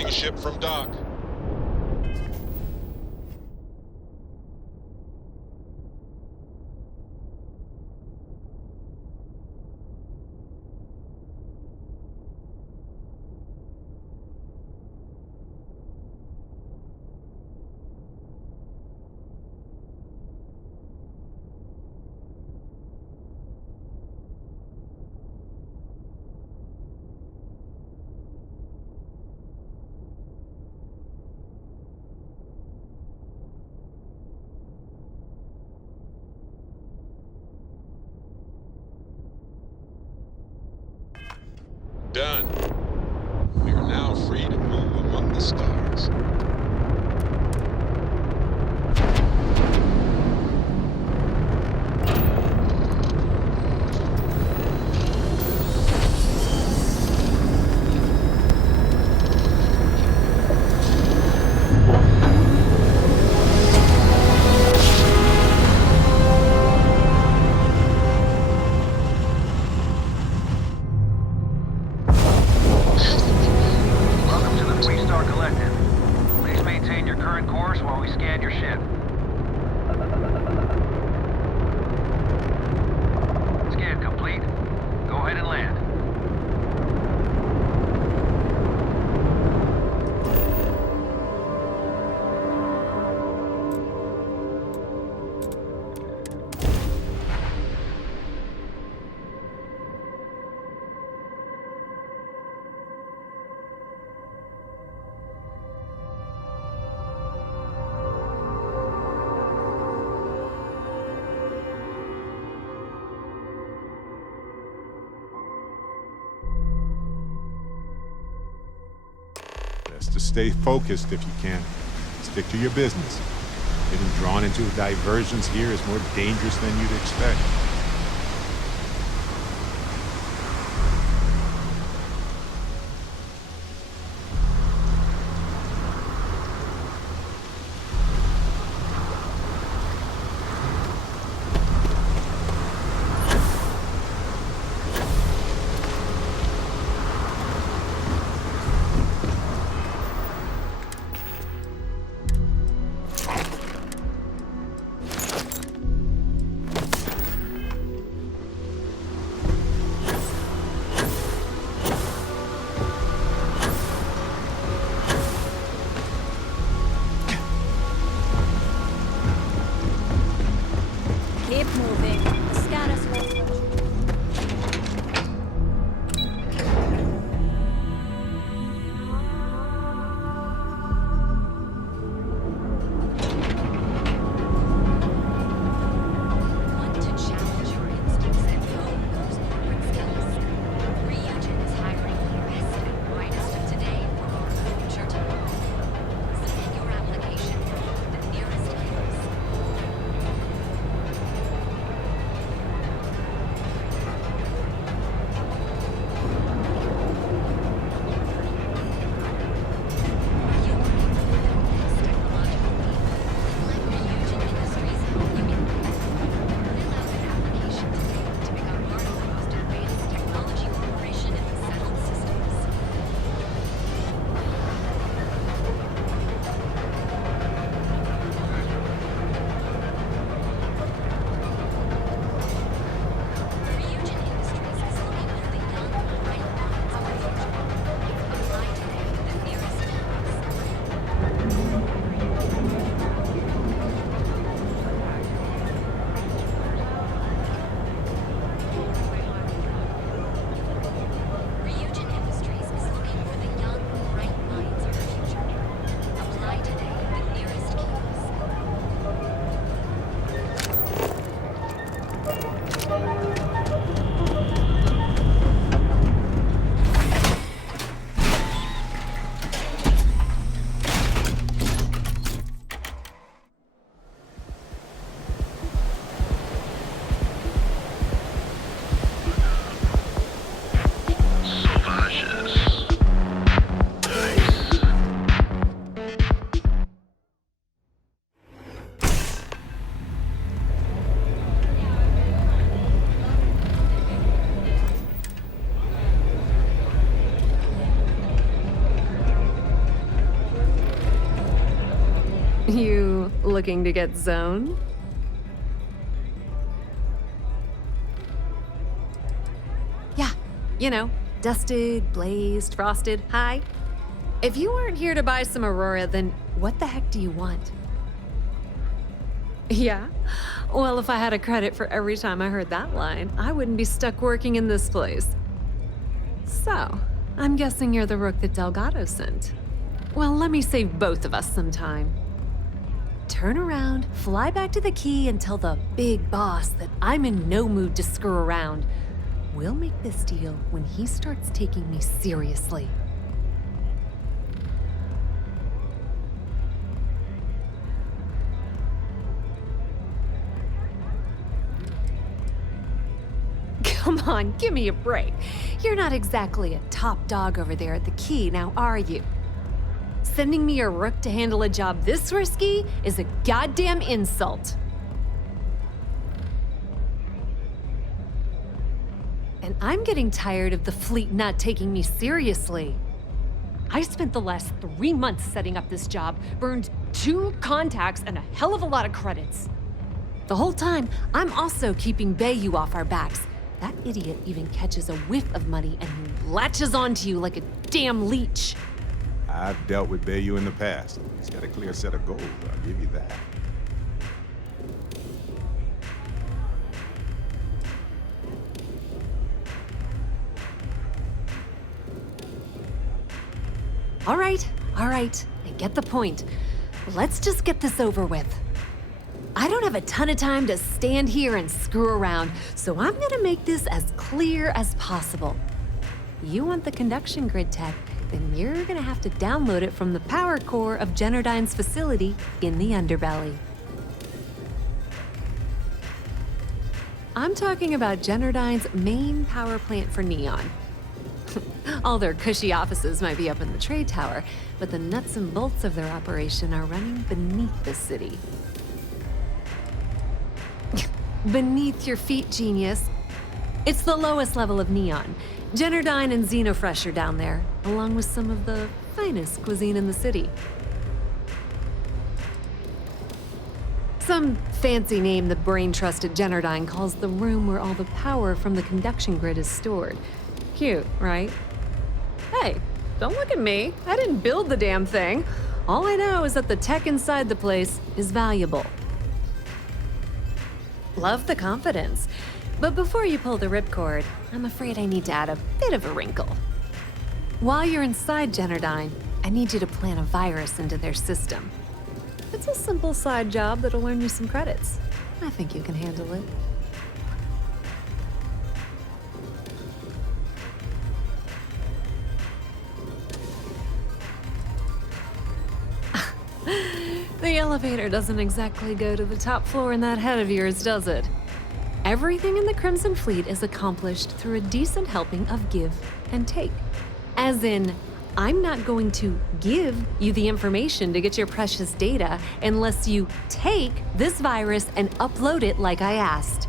Exiting ship from dock. Done. We are now free to move among the stars. Best to stay focused if you can. Stick to your business. Getting drawn into diversions here is more dangerous than you'd expect. looking to get zoned? Yeah, you know, dusted, blazed, frosted, high. If you aren't here to buy some Aurora, then what the heck do you want? Yeah? Well, if I had a credit for every time I heard that line, I wouldn't be stuck working in this place. So, I'm guessing you're the rook that Delgado sent. Well, let me save both of us some time. Turn around, fly back to the key, and tell the big boss that I'm in no mood to screw around. We'll make this deal when he starts taking me seriously. Come on, give me a break. You're not exactly a top dog over there at the key, now are you? Sending me a rook to handle a job this risky is a goddamn insult. And I'm getting tired of the fleet not taking me seriously. I spent the last 3 months setting up this job, burned 2 contacts and a hell of a lot of credits. The whole time, I'm also keeping Bayou off our backs. That idiot even catches a whiff of money and latches onto you like a damn leech. I've dealt with Bayou in the past. He's got a clear set of goals, I'll give you that. All right. I get the point. Let's just get this over with. I don't have a ton of time to stand here and screw around, so I'm gonna make this as clear as possible. You want the conduction grid tech, then you're gonna have to download it from the power core of Generdyne's facility in the underbelly. I'm talking about Generdyne's main power plant for Neon. All their cushy offices might be up in the trade tower, but the nuts and bolts of their operation are running beneath the city. Beneath your feet, genius. It's the lowest level of Neon. Generdyne and Xenofresh are down there, along with some of the finest cuisine in the city. Some fancy name the brain-trusted Generdyne calls the room where all the power from the conduction grid is stored. Cute, right? Hey, don't look at me. I didn't build the damn thing. All I know is that the tech inside the place is valuable. Love the confidence. But before you pull the ripcord, I'm afraid I need to add a bit of a wrinkle. While you're inside Generdyne, I need you to plant a virus into their system. It's a simple side job that'll earn you some credits. I think you can handle it. The elevator doesn't exactly go to the top floor in that head of yours, does it? Everything in the Crimson Fleet is accomplished through a decent helping of give and take. As in, I'm not going to give you the information to get your precious data unless you take this virus and upload it like I asked.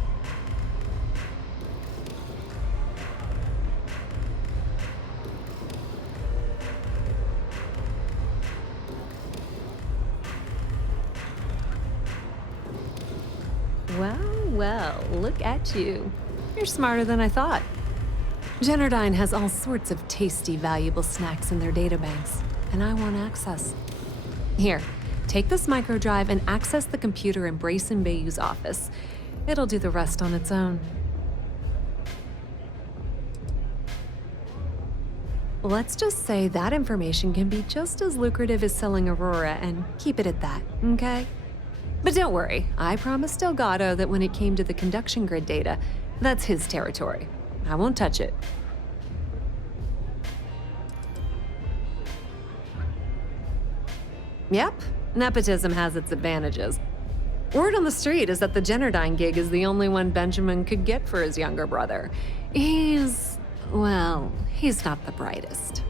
Well, look at you. You're smarter than I thought. Generdyne has all sorts of tasty, valuable snacks in their databanks, and I want access. Here, take this microdrive and access the computer in Brayson Bayou's office. It'll do the rest on its own. Let's just say that information can be just as lucrative as selling Aurora, and keep it at that, okay? But don't worry, I promised Delgado that when it came to the conduction grid data, that's his territory. I won't touch it. Yep, nepotism has its advantages. Word on the street is that the Generdyne gig is the only one Benjamin could get for his younger brother. He's not the brightest.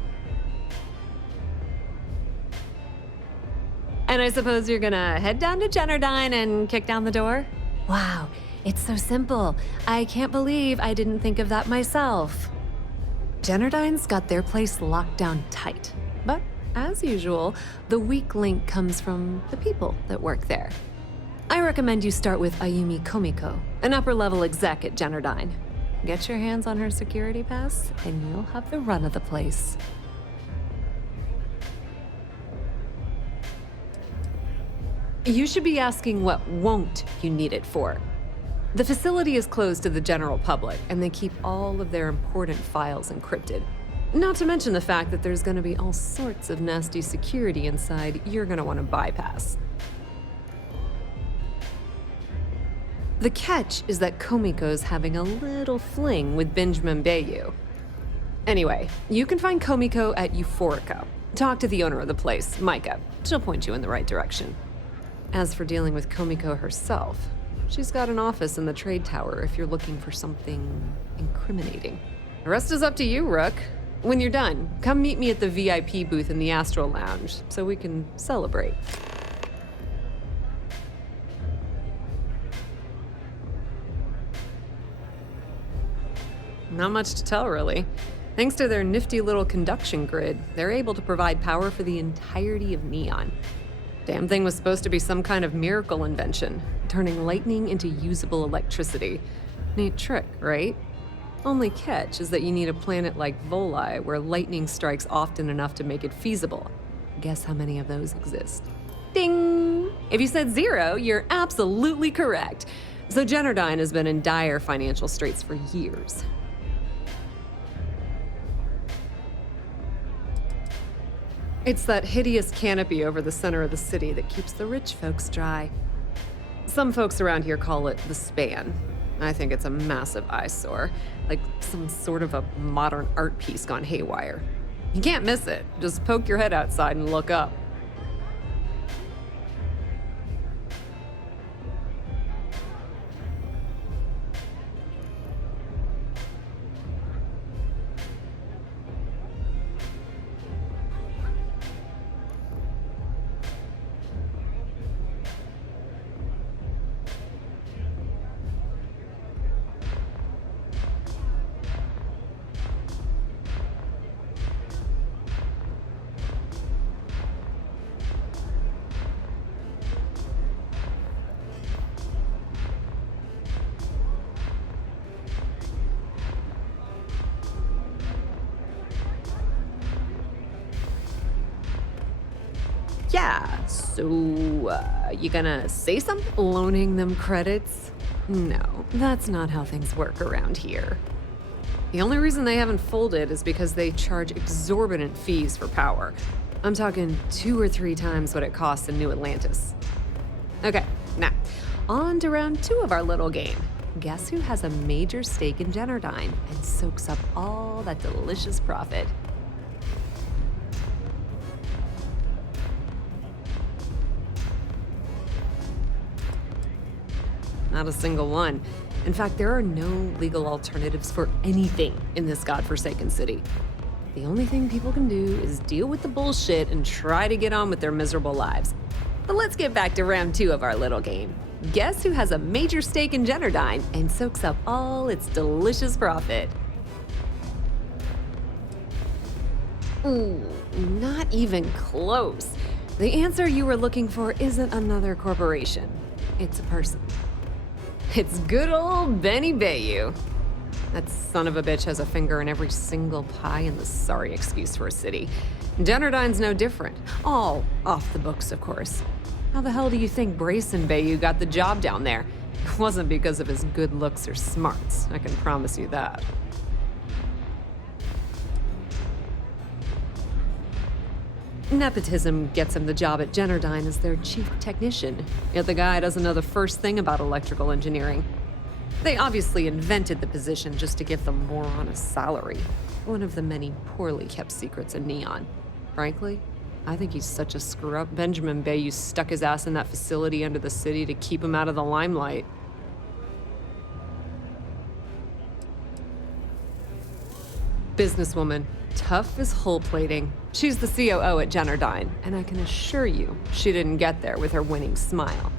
And I suppose you're gonna head down to Generdyne and kick down the door? Wow, it's so simple. I can't believe I didn't think of that myself. Generdyne's got their place locked down tight. But, as usual, the weak link comes from the people that work there. I recommend you start with Ayumi Komiko, an upper-level exec at Generdyne. Get your hands on her security pass, and you'll have the run of the place. You should be asking what won't you need it for. The facility is closed to the general public, and they keep all of their important files encrypted. Not to mention the fact that there's gonna be all sorts of nasty security inside you're gonna want to bypass. The catch is that Komiko's having a little fling with Benjamin Bayou. Anyway, you can find Komiko at Euphorica. Talk to the owner of the place, Micah. She'll point you in the right direction. As for dealing with Komiko herself, she's got an office in the trade tower if you're looking for something incriminating. The rest is up to you, Rook. When you're done, come meet me at the VIP booth in the Astral Lounge so we can celebrate. Not much to tell, really. Thanks to their nifty little conduction grid, they're able to provide power for the entirety of Neon. Damn thing was supposed to be some kind of miracle invention, turning lightning into usable electricity. Neat trick, right? Only catch is that you need a planet like Voli where lightning strikes often enough to make it feasible. Guess how many of those exist? Ding! If you said 0, you're absolutely correct. So Generdyne has been in dire financial straits for years. It's that hideous canopy over the center of the city that keeps the rich folks dry. Some folks around here call it the span. I think it's a massive eyesore, like some sort of a modern art piece gone haywire. You can't miss it. Just poke your head outside and look up. Yeah, so, you gonna say something? Loaning them credits? No, that's not how things work around here. The only reason they haven't folded is because they charge exorbitant fees for power. I'm talking 2 or 3 times what it costs in New Atlantis. Okay, now, on to round 2 of our little game. Guess who has a major stake in Generdyne and soaks up all that delicious profit? Not a single one. In fact, there are no legal alternatives for anything in this godforsaken city. The only thing people can do is deal with the bullshit and try to get on with their miserable lives. But let's get back to round 2 of our little game. Guess who has a major stake in Generdyne and soaks up all its delicious profit? Ooh, not even close. The answer you were looking for isn't another corporation. It's a person. It's good old Benny Bayou. That son of a bitch has a finger in every single pie and the sorry excuse for a city. Generdyne's no different. All off the books, of course. How the hell do you think Brayson Bayou got the job down there? It wasn't because of his good looks or smarts, I can promise you that. Nepotism gets him the job at Generdyne as their chief technician, yet the guy doesn't know the first thing about electrical engineering. They obviously invented the position just to give them more on a salary. One of the many poorly kept secrets in Neon. Frankly, I think he's such a screw-up. Benjamin Bayou stuck his ass in that facility under the city to keep him out of the limelight. Businesswoman. Tough as hull plating. She's the COO at Generdyne, and I can assure you she didn't get there with her winning smile.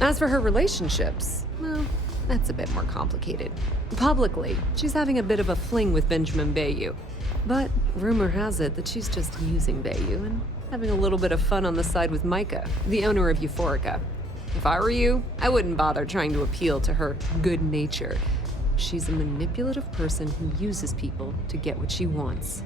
As for her relationships, well, that's a bit more complicated. Publicly, she's having a bit of a fling with Benjamin Bayou. But rumor has it that she's just using Bayou and having a little bit of fun on the side with Micah, the owner of Euphorica. If I were you, I wouldn't bother trying to appeal to her good nature. She's a manipulative person who uses people to get what she wants.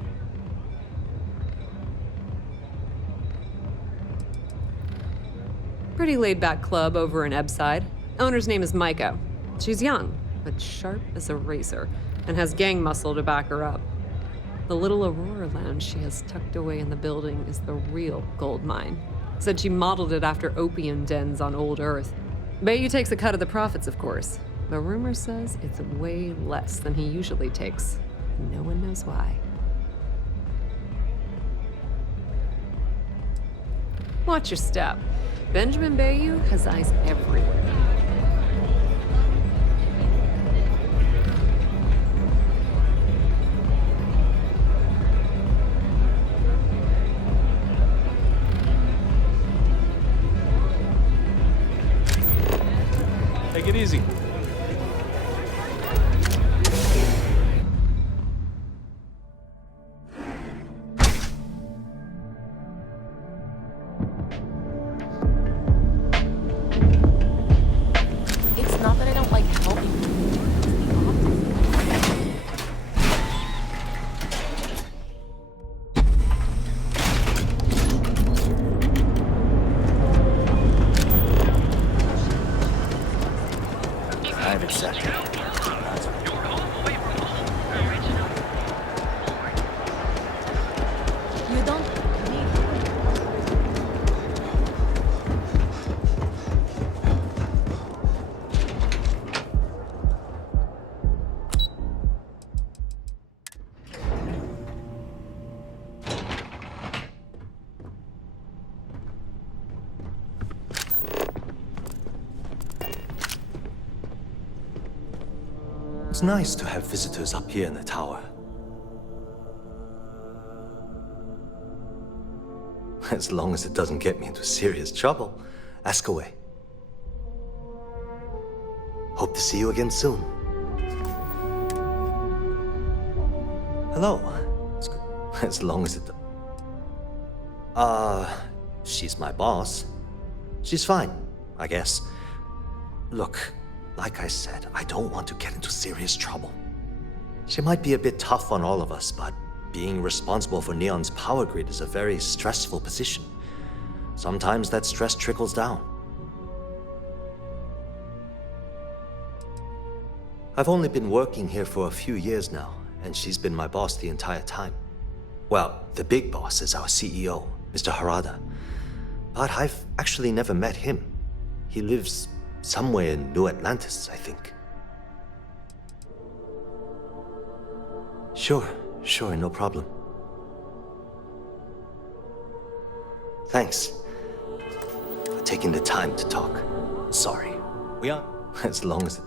Pretty laid-back club over in Ebbside. Owner's name is Maiko. She's young, but sharp as a razor, and has gang muscle to back her up. The little Aurora lounge she has tucked away in the building is the real gold mine. Said she modeled it after opium dens on old Earth. Bayou takes a cut of the profits, of course, but rumor says it's way less than he usually takes. No one knows why. Watch your step. Benjamin Bayou has eyes everywhere. Take it easy. It's not that I don't like helping people. Private sector. You don't need. It's nice to have visitors up here in the tower. As long as it doesn't get me into serious trouble, ask away. Hope to see you again soon. Hello. It's good. As long as it... she's my boss. She's fine, I guess. Look, like I said, I don't want to get into serious trouble. She might be a bit tough on all of us, but being responsible for Neon's power grid is a very stressful position. Sometimes that stress trickles down. I've only been working here for a few years now, and she's been my boss the entire time. Well, the big boss is our CEO, Mr. Harada. But I've actually never met him. He lives somewhere in New Atlantis, I think. Sure, no problem. Thanks for taking the time to talk. Sorry. We are? As long as...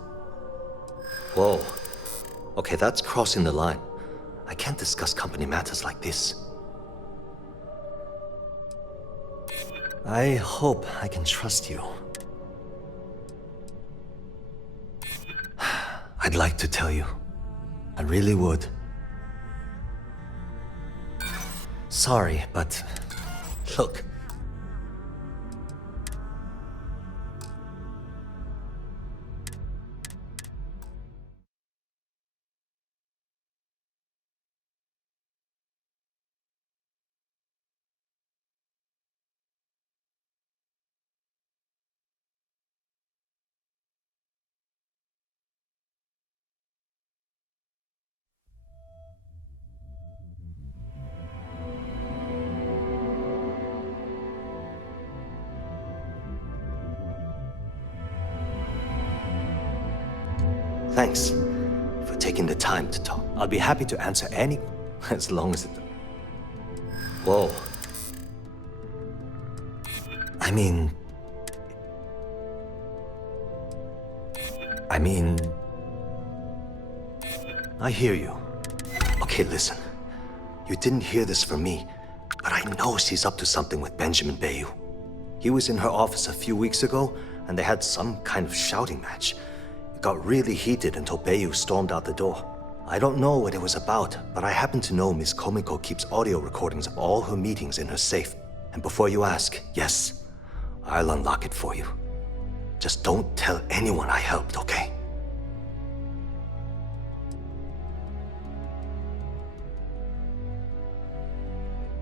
Whoa. Okay, that's crossing the line. I can't discuss company matters like this. I hope I can trust you. I'd like to tell you. I really would. Sorry, but look. Thanks for taking the time to talk. I'll be happy to answer any, as long as it... Whoa. I mean... I hear you. Okay, listen. You didn't hear this from me, but I know she's up to something with Benjamin Bayou. He was in her office a few weeks ago, and they had some kind of shouting match. It got really heated until Bayou stormed out the door. I don't know what it was about, but I happen to know Miss Komiko keeps audio recordings of all her meetings in her safe. And before you ask, yes, I'll unlock it for you. Just don't tell anyone I helped, okay?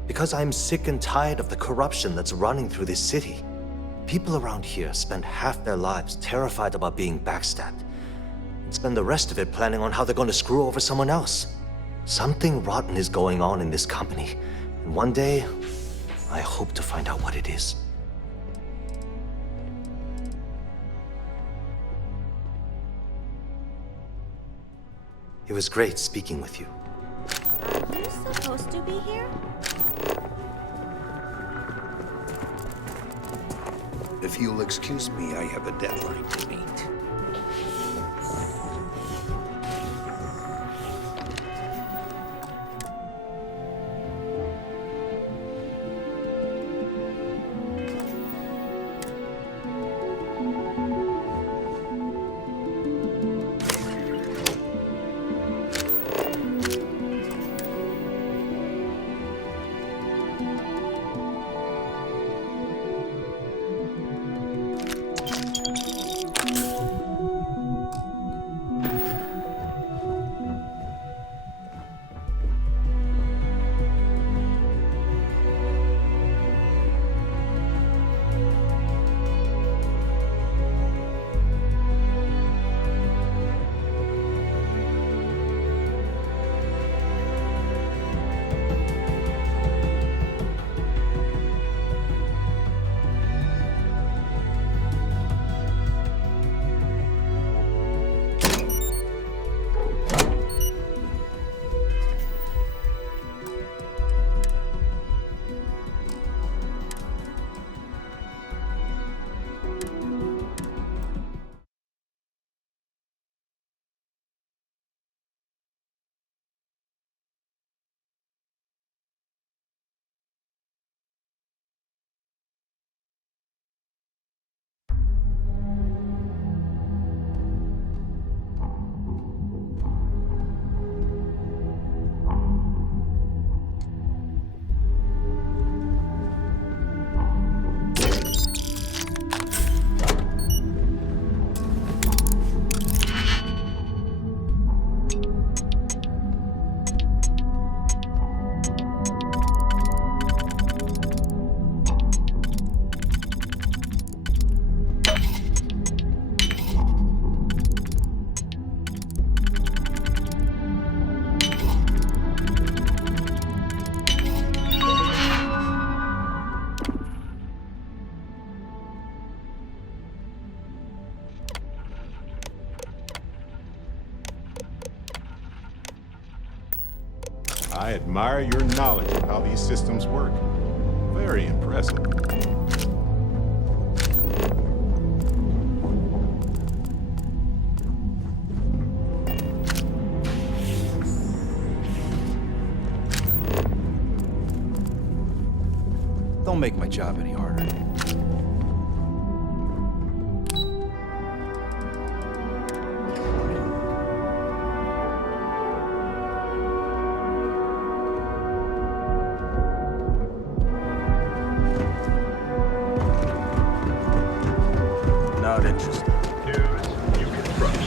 Because I'm sick and tired of the corruption that's running through this city. People around here spend half their lives terrified about being backstabbed, and spend the rest of it planning on how they're going to screw over someone else. Something rotten is going on in this company, and one day, I hope to find out what it is. It was great speaking with you. Are you supposed to be here? If you'll excuse me, I have a deadline to meet. I admire your knowledge of how these systems work. Very impressive. Don't make my job any harder. Not interested. News you can trust.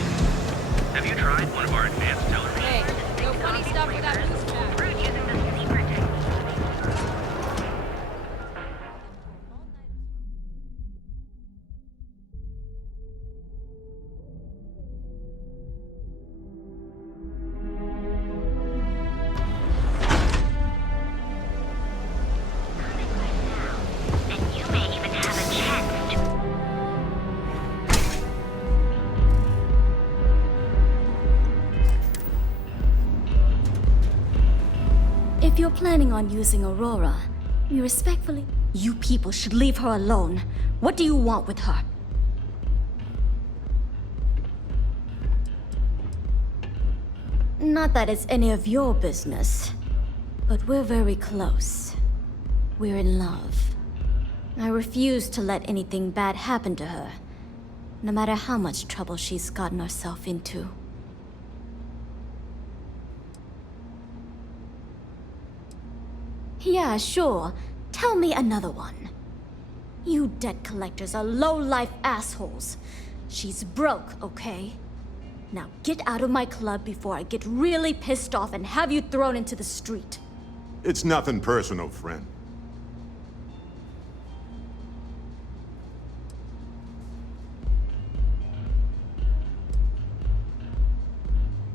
Have you tried one of our advanced television? Hey, no funny stuff with that loose jack. If you're planning on using Aurora, you respectfully... You people should leave her alone. What do you want with her? Not that it's any of your business, but we're very close. We're in love. I refuse to let anything bad happen to her, no matter how much trouble she's gotten herself into. Yeah, sure. Tell me another one. You debt collectors are low-life assholes. She's broke, okay? Now get out of my club before I get really pissed off and have you thrown into the street. It's nothing personal, friend.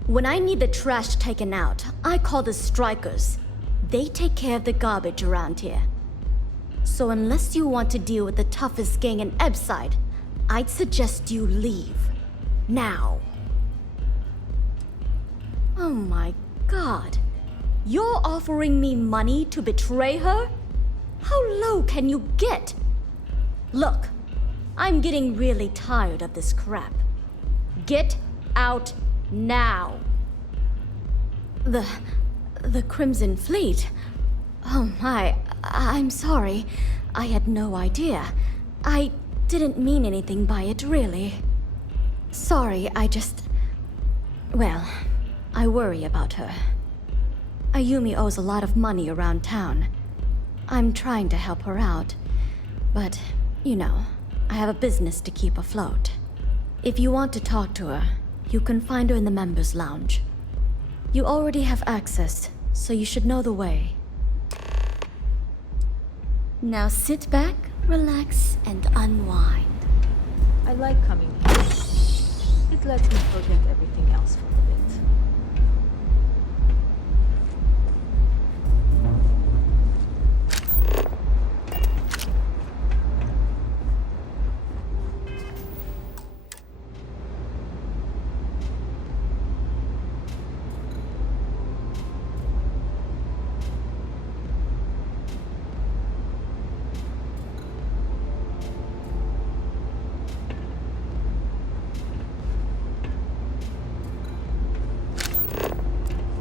When I need the trash taken out, I call the strikers. They take care of the garbage around here. So unless you want to deal with the toughest gang in Ebside, I'd suggest you leave. Now. Oh my god. You're offering me money to betray her? How low can you get? Look, I'm getting really tired of this crap. Get out now. The Crimson Fleet? Oh my, I'm sorry. I had no idea. I didn't mean anything by it, really. Sorry, well, I worry about her. Ayumi owes a lot of money around town. I'm trying to help her out. But, you know, I have a business to keep afloat. If you want to talk to her, you can find her in the members' lounge. You already have access, so you should know the way. Now sit back, relax, and unwind. I like coming here. It lets me forget everything else for a bit.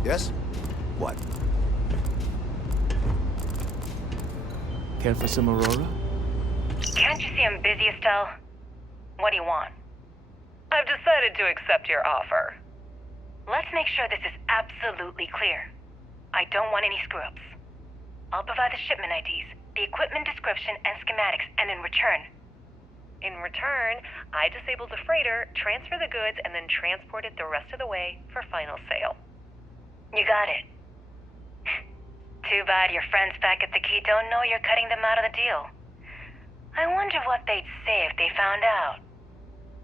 Yes? What? Care for some Aurora? Can't you see I'm busy, Estelle? What do you want? I've decided to accept your offer. Let's make sure this is absolutely clear. I don't want any screw-ups. I'll provide the shipment IDs, the equipment description, and schematics, and in return, I disable the freighter, transfer the goods, and then transport it the rest of the way for final sale. You got it. Too bad your friends back at the key don't know you're cutting them out of the deal. I wonder what they'd say if they found out.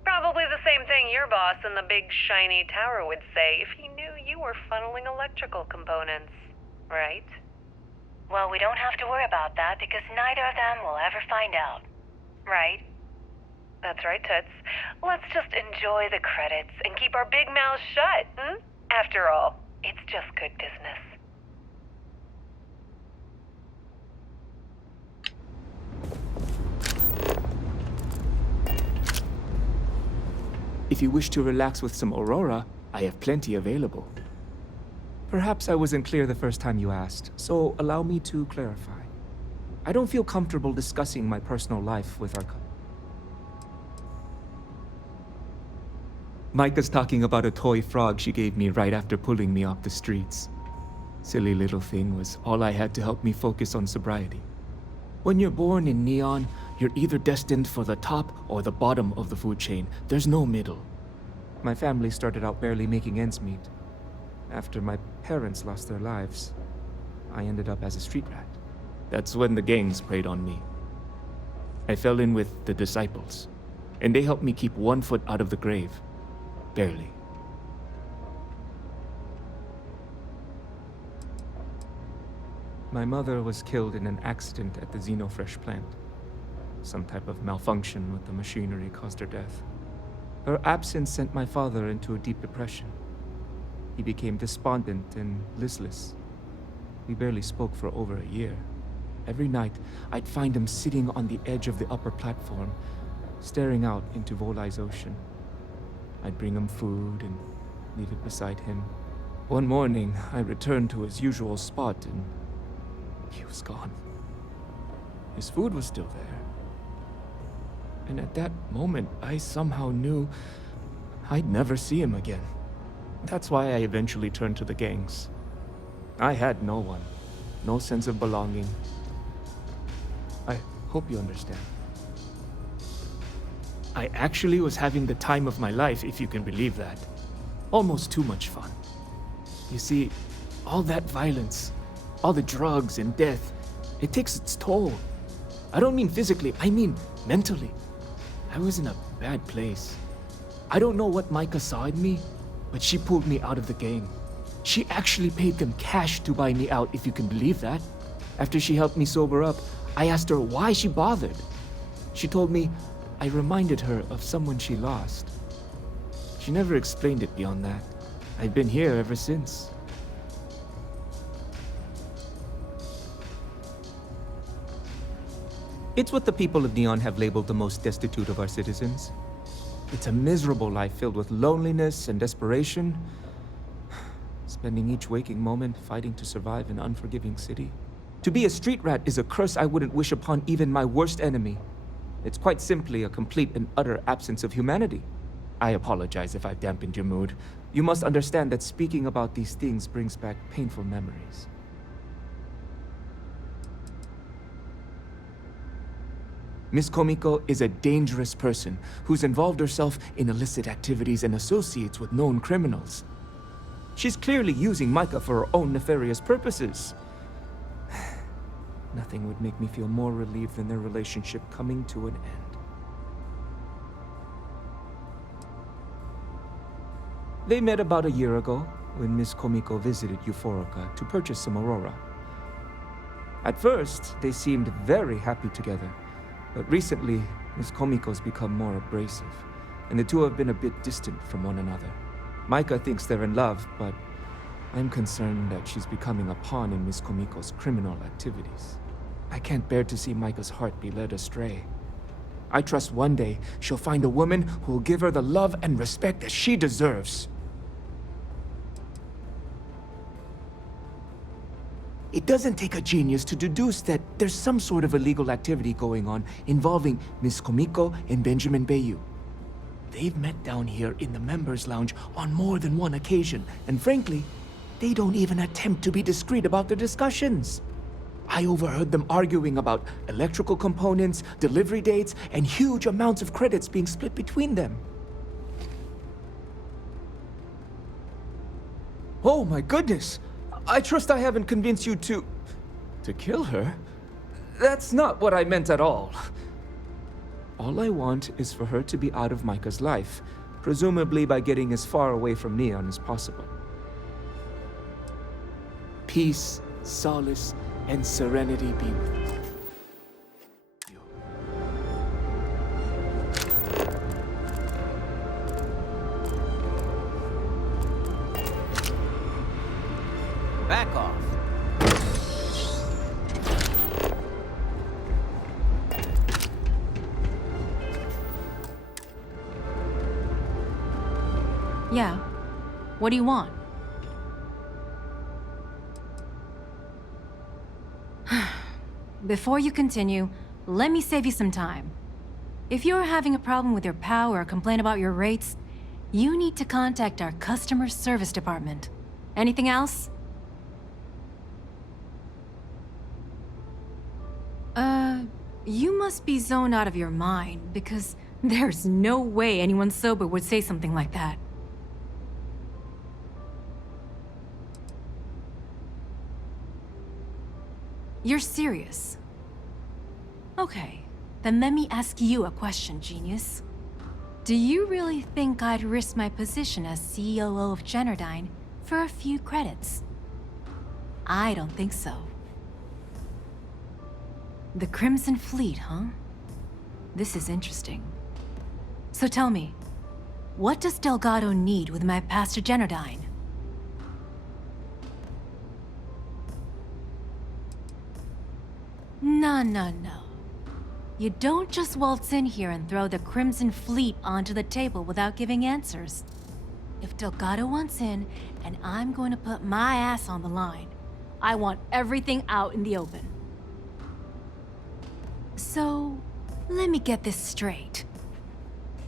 Probably the same thing your boss in the big shiny tower would say if he knew you were funneling electrical components, right? Well, we don't have to worry about that because neither of them will ever find out. Right? That's right, Toots. Let's just enjoy the credits and keep our big mouths shut, hmm? After all, it's just good business. If you wish to relax with some Aurora, I have plenty available. Perhaps I wasn't clear the first time you asked, so allow me to clarify. I don't feel comfortable discussing my personal life with our Micah's talking about a toy frog she gave me right after pulling me off the streets. Silly little thing was all I had to help me focus on sobriety. When you're born in Neon, you're either destined for the top or the bottom of the food chain. There's no middle. My family started out barely making ends meet. After my parents lost their lives, I ended up as a street rat. That's when the gangs preyed on me. I fell in with the Disciples, and they helped me keep 1 foot out of the grave. Barely. My mother was killed in an accident at the Xenofresh plant. Some type of malfunction with the machinery caused her death. Her absence sent my father into a deep depression. He became despondent and listless. We barely spoke for over a year. Every night, I'd find him sitting on the edge of the upper platform, staring out into Volai's ocean. I'd bring him food and leave it beside him. One morning, I returned to his usual spot and he was gone. His food was still there. And at that moment, I somehow knew I'd never see him again. That's why I eventually turned to the gangs. I had no one, no sense of belonging. I hope you understand. I actually was having the time of my life, if you can believe that. Almost too much fun. You see, all that violence, all the drugs and death, it takes its toll. I don't mean physically, I mean mentally. I was in a bad place. I don't know what Micah saw in me, but she pulled me out of the gang. She actually paid them cash to buy me out, if you can believe that. After she helped me sober up, I asked her why she bothered. She told me I reminded her of someone she lost. She never explained it beyond that. I've been here ever since. It's what the people of Neon have labeled the most destitute of our citizens. It's a miserable life filled with loneliness and desperation, spending each waking moment fighting to survive an unforgiving city. To be a street rat is a curse I wouldn't wish upon even my worst enemy. It's quite simply a complete and utter absence of humanity. I apologize if I've dampened your mood. You must understand that speaking about these things brings back painful memories. Miss Komiko is a dangerous person who's involved herself in illicit activities and associates with known criminals. She's clearly using Micah for her own nefarious purposes. Nothing would make me feel more relieved than their relationship coming to an end. They met about a year ago when Miss Komiko visited Euphorica to purchase some Aurora. At first, they seemed very happy together. But recently, Miss Komiko's become more abrasive, and the two have been a bit distant from one another. Micah thinks they're in love, but I'm concerned that she's becoming a pawn in Miss Komiko's criminal activities. I can't bear to see Micah's heart be led astray. I trust one day she'll find a woman who will give her the love and respect that she deserves. It doesn't take a genius to deduce that there's some sort of illegal activity going on involving Miss Komiko and Benjamin Bayou. They've met down here in the members' lounge on more than one occasion, and frankly, they don't even attempt to be discreet about their discussions. I overheard them arguing about electrical components, delivery dates, and huge amounts of credits being split between them. Oh my goodness! I trust I haven't convinced you to kill her? That's not what I meant at all. All I want is for her to be out of Micah's life, presumably by getting as far away from Neon as possible. Peace, solace, and serenity be with you. Back off. Yeah. What do you want? Before you continue, let me save you some time. If you're having a problem with your power or complain about your rates, you need to contact our customer service department. Anything else? You must be zoned out of your mind, because there's no way anyone sober would say something like that. You're serious? Okay, then let me ask you a question, genius. Do you really think I'd risk my position as COO of Generdyne for a few credits? I don't think so. The Crimson Fleet, huh? This is interesting. So tell me, what does Delgado need with my past to Generdyne? No. You don't just waltz in here and throw the Crimson Fleet onto the table without giving answers. If Delgado wants in, and I'm going to put my ass on the line, I want everything out in the open. So, let me get this straight.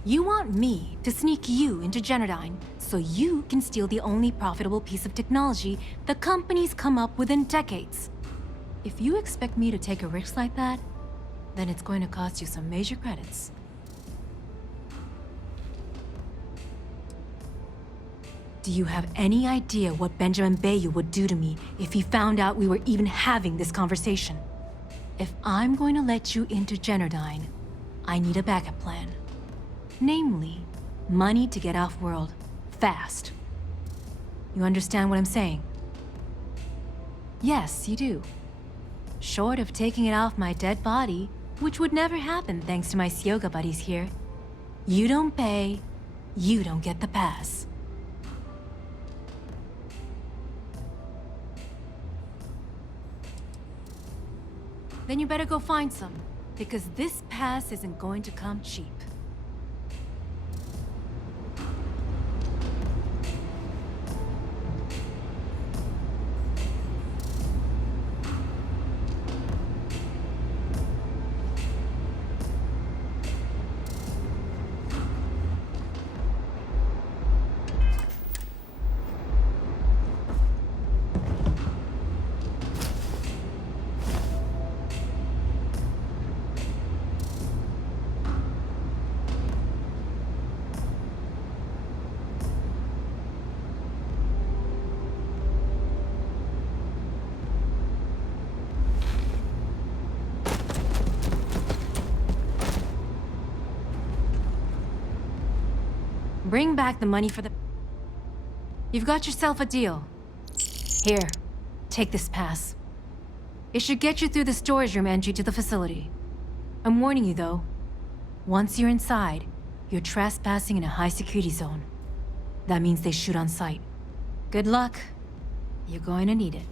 You want me to sneak you into Generdyne so you can steal the only profitable piece of technology the company's come up with in decades. If you expect me to take a risk like that, then it's going to cost you some major credits. Do you have any idea what Benjamin Bayou would do to me if he found out we were even having this conversation? If I'm going to let you into Generdyne, I need a backup plan. Namely, money to get off-world, fast. You understand what I'm saying? Yes, you do. Short of taking it off my dead body, which would never happen thanks to my Syoga buddies here, you don't pay, you don't get the pass. Then you better go find some, because this pass isn't going to come cheap. Bring back the money for the... You've got yourself a deal. Here, take this pass. It should get you through the storage room entry to the facility. I'm warning you though, once you're inside, you're trespassing in a high security zone. That means they shoot on sight. Good luck. You're going to need it.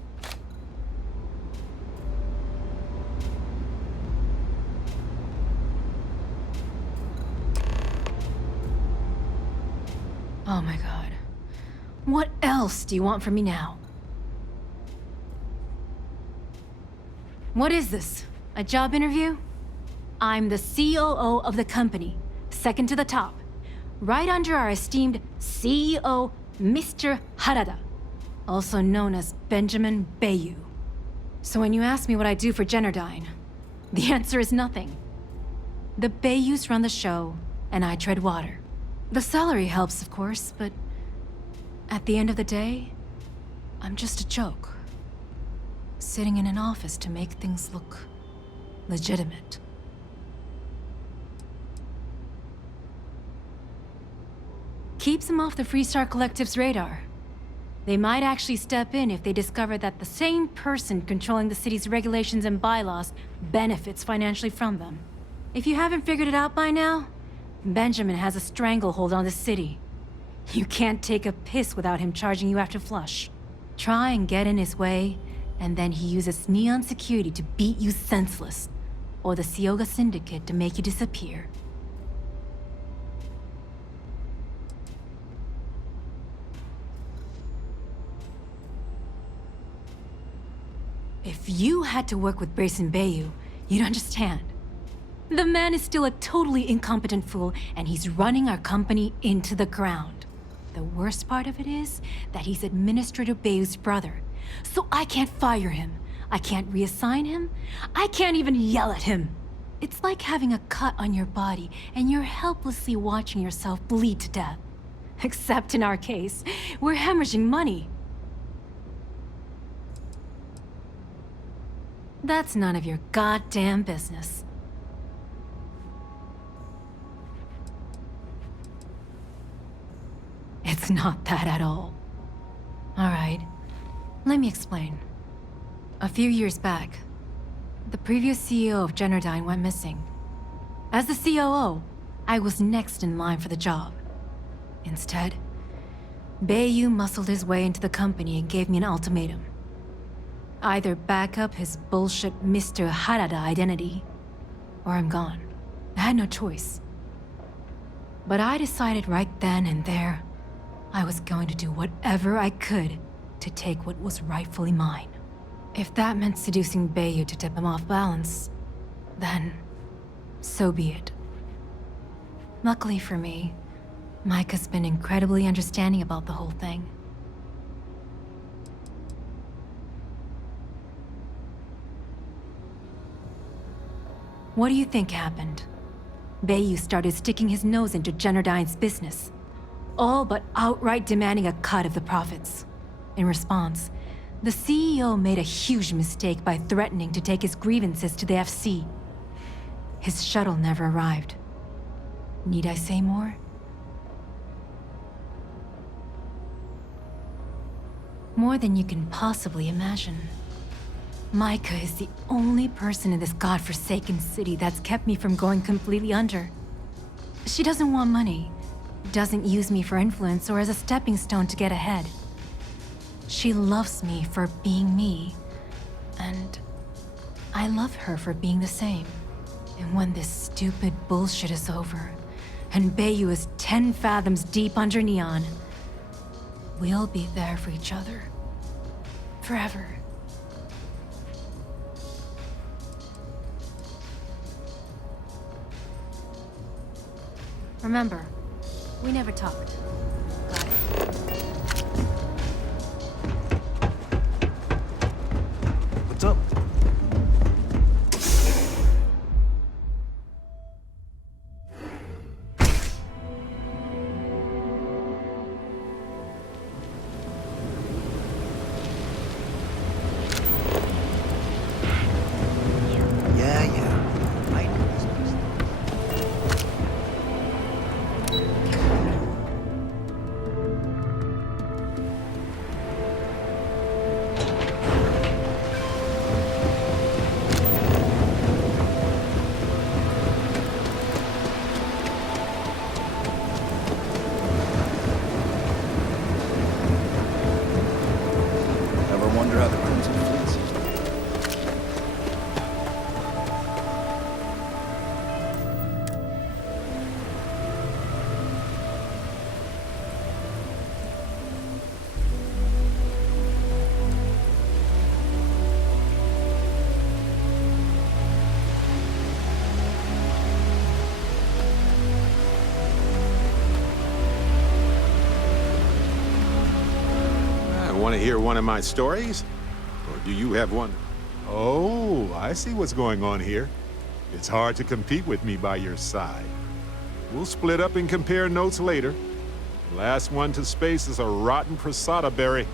Oh my god. What else do you want from me now? What is this? A job interview? I'm the COO of the company, second to the top, right under our esteemed CEO, Mr. Harada, also known as Benjamin Bayou. So when you ask me what I do for Generdyne, the answer is nothing. The Bayous run the show, and I tread water. The salary helps, of course, but at the end of the day, I'm just a joke. Sitting in an office to make things look legitimate. Keeps them off the Freestar Collective's radar. They might actually step in if they discover that the same person controlling the city's regulations and bylaws benefits financially from them. If you haven't figured it out by now, Benjamin has a stranglehold on the city. You can't take a piss without him charging you after flush. Try and get in his way, and then he uses Neon security to beat you senseless, or the Syoga Syndicate to make you disappear. If you had to work with Grayson Bayou, you'd understand. The man is still a totally incompetent fool, and he's running our company into the ground. The worst part of it is that he's Administrator Bayou's brother, so I can't fire him. I can't reassign him. I can't even yell at him. It's like having a cut on your body, and you're helplessly watching yourself bleed to death. Except in our case, we're hemorrhaging money. That's none of your goddamn business. It's not that at all. All right, let me explain. A few years back, the previous CEO of Generdyne went missing. As the COO, I was next in line for the job. Instead, Bayou muscled his way into the company and gave me an ultimatum. Either back up his bullshit Mr. Harada identity, or I'm gone. I had no choice. But I decided right then and there, I was going to do whatever I could to take what was rightfully mine. If that meant seducing Bayou to tip him off balance, then so be it. Luckily for me, Mike has been incredibly understanding about the whole thing. What do you think happened? Bayou started sticking his nose into Generdyne's business. all but outright demanding a cut of the profits. In response, the CEO made a huge mistake by threatening to take his grievances to the FC. His shuttle never arrived. Need I say more? More than you can possibly imagine. Micah is the only person in this godforsaken city that's kept me from going completely under. She doesn't want money, doesn't use me for influence or as a stepping stone to get ahead. She loves me for being me, and I love her for being the same. And when this stupid bullshit is over, and Bayou is 10 fathoms deep under Neon, we'll be there for each other. Forever. Remember, we never talked. Got it? What's up? Want to hear one of my stories? Or do you have one? Oh, I see what's going on here. It's hard to compete with me by your side. We'll split up and compare notes later. Last one to space is a rotten prasada berry.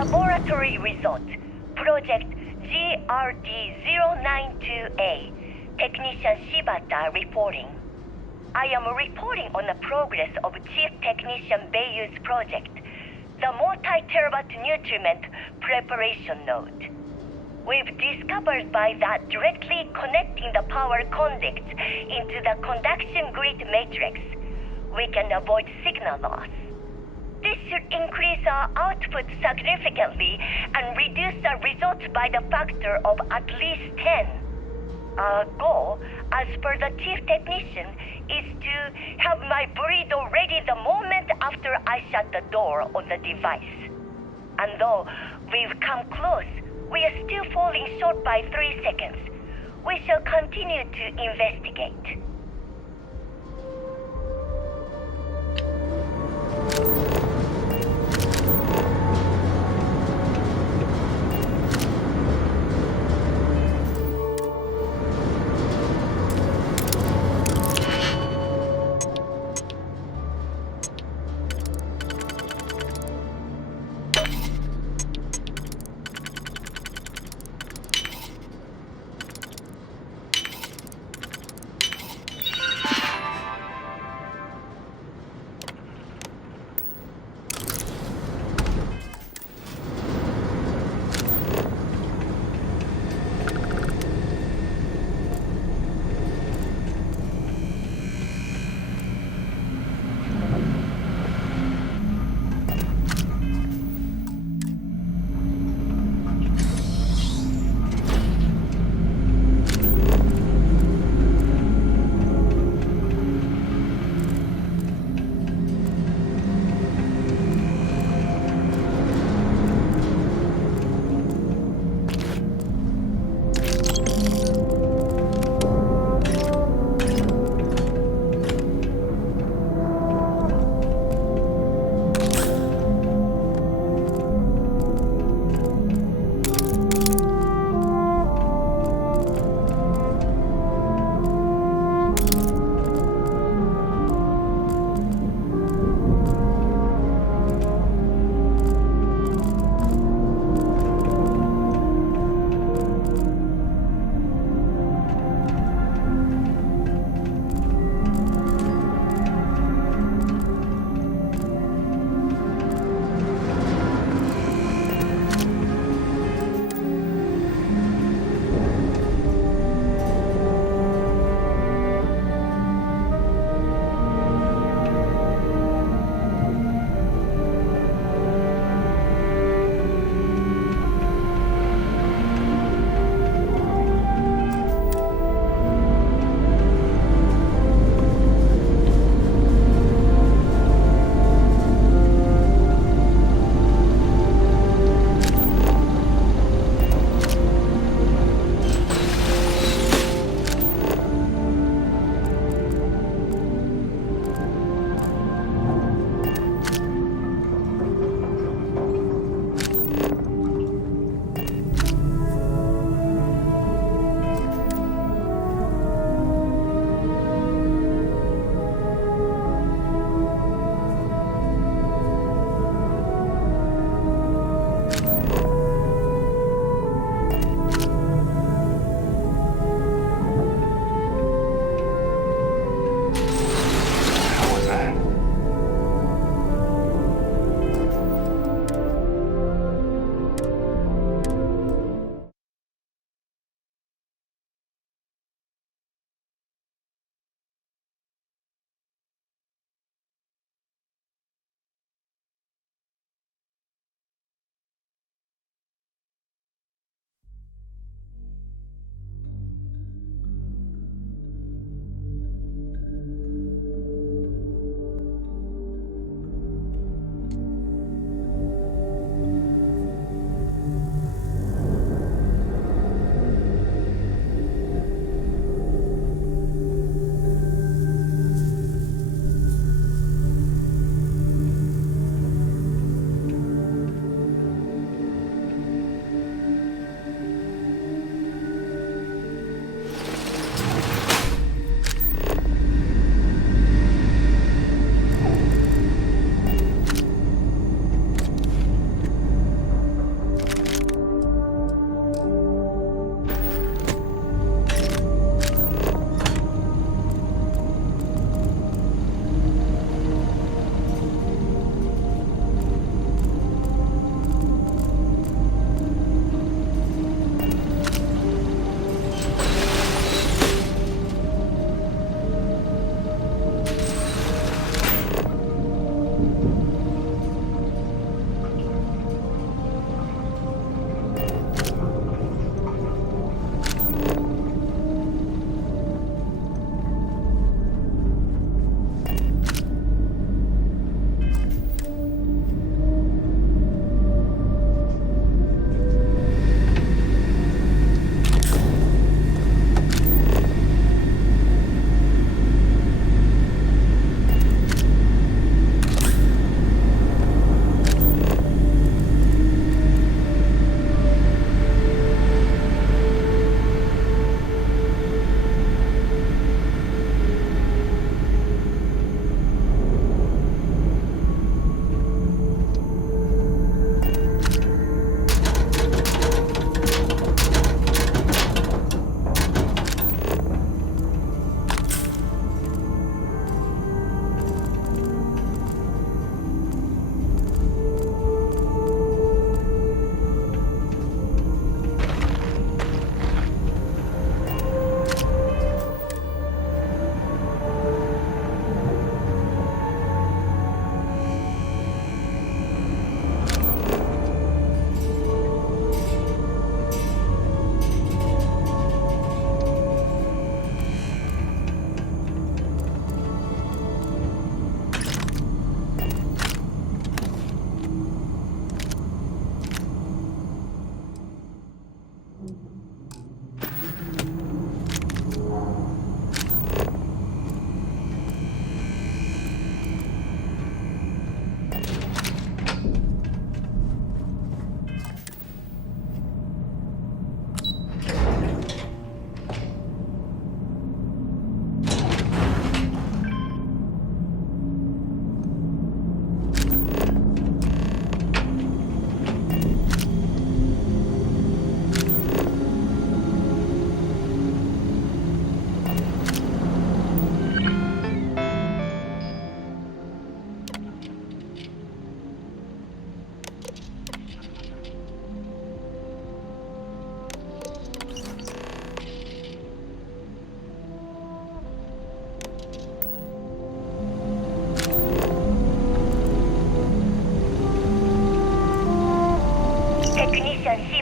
Laboratory result. Project GRD-092A. Technician Shibata reporting. I am reporting on the progress of Chief Technician Beiyu's project, the multi-terabyte nutriment preparation node. We've discovered by that directly connecting the power conducts into the conduction grid matrix, we can avoid signal loss. This should increase our output significantly and reduce the results by the factor of at least 10. Our goal, as per the chief technician, is to have my burrito ready the moment after I shut the door on the device. And though we've come close, We are still falling short by 3 seconds. We shall continue to investigate.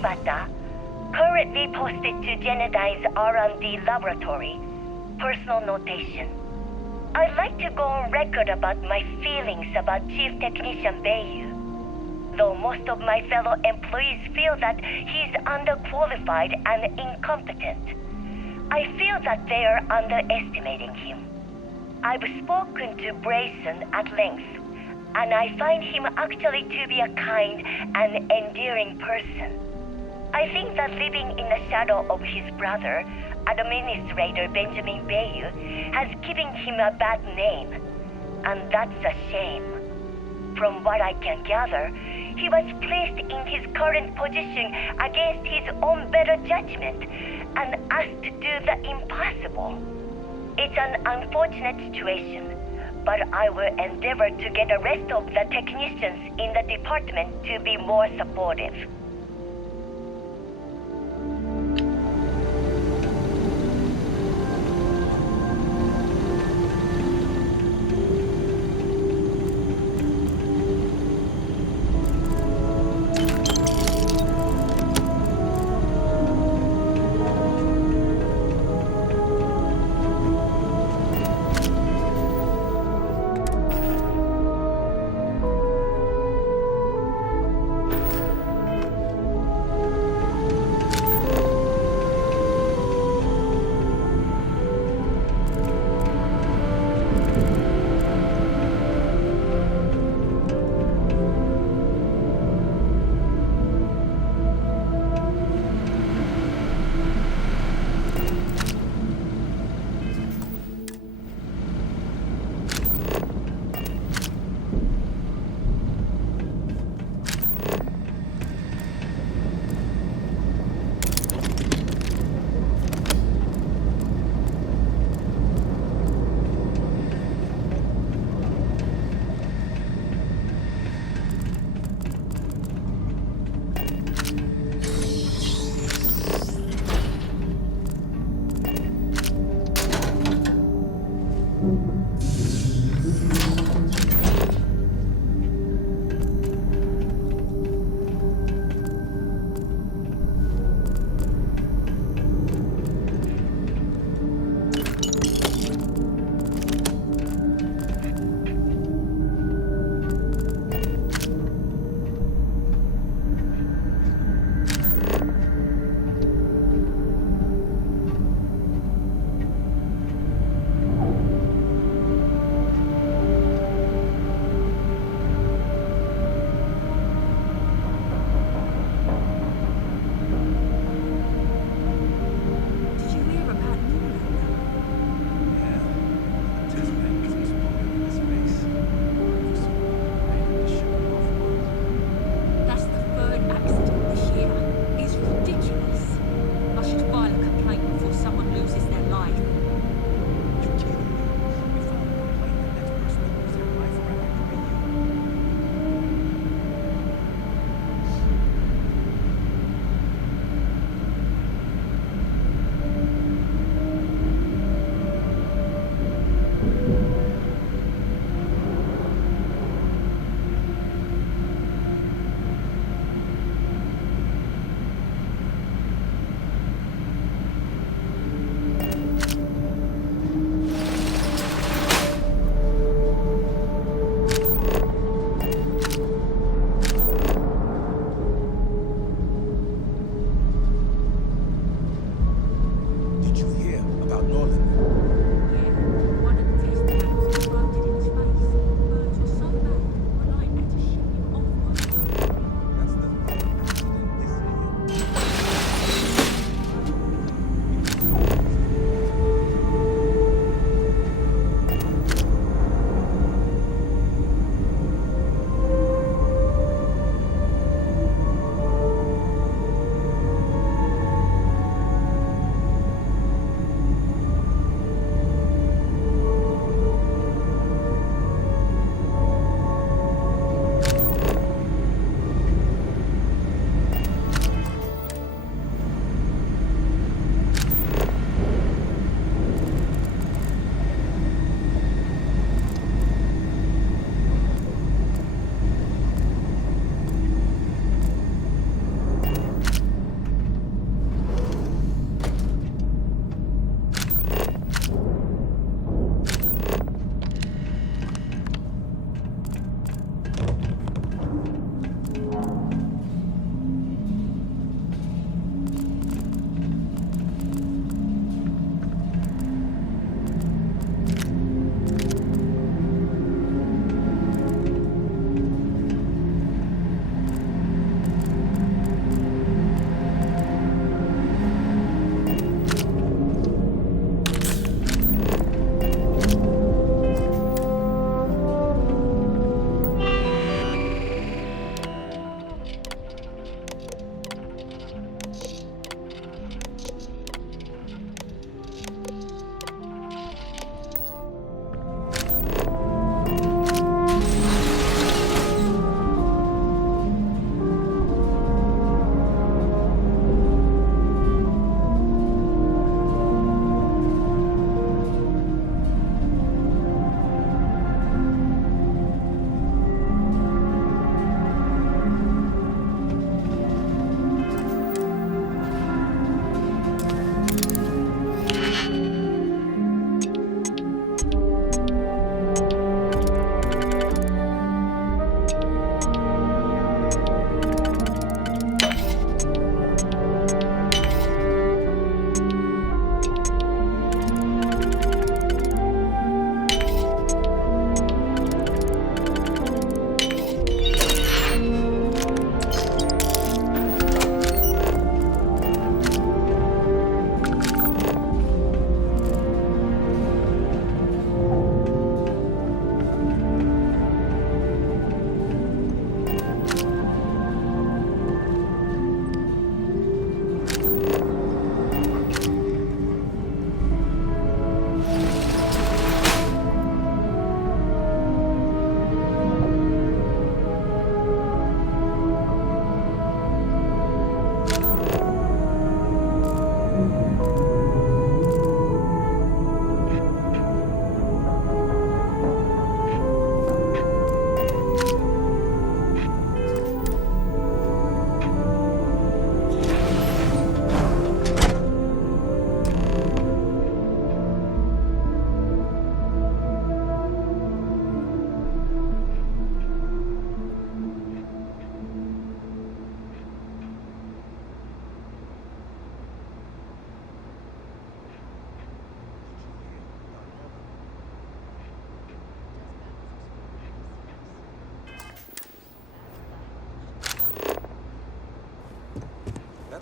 Frota, currently posted to Genodyne's R&D laboratory. Personal notation. I'd like to go on record about my feelings about Chief Technician Bayu. Though most of my fellow employees feel that he's underqualified and incompetent, I feel that they are underestimating him. I've spoken to Brayson at length, and I find him actually to be a kind and endearing person. I think that living in the shadow of his brother, Administrator Benjamin Bayu, has given him a bad name, and that's a shame. From what I can gather, he was placed in his current position against his own better judgment and asked to do the impossible. It's an unfortunate situation, but I will endeavor to get the rest of the technicians in the department to be more supportive.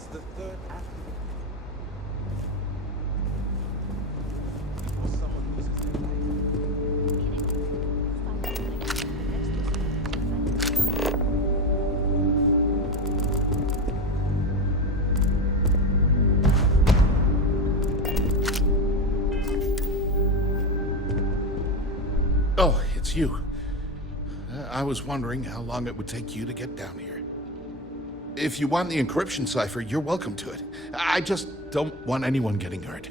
It's the third act. Oh, it's you. I was wondering how long it would take you to get down here. If you want the encryption cipher, you're welcome to it. I just don't want anyone getting hurt.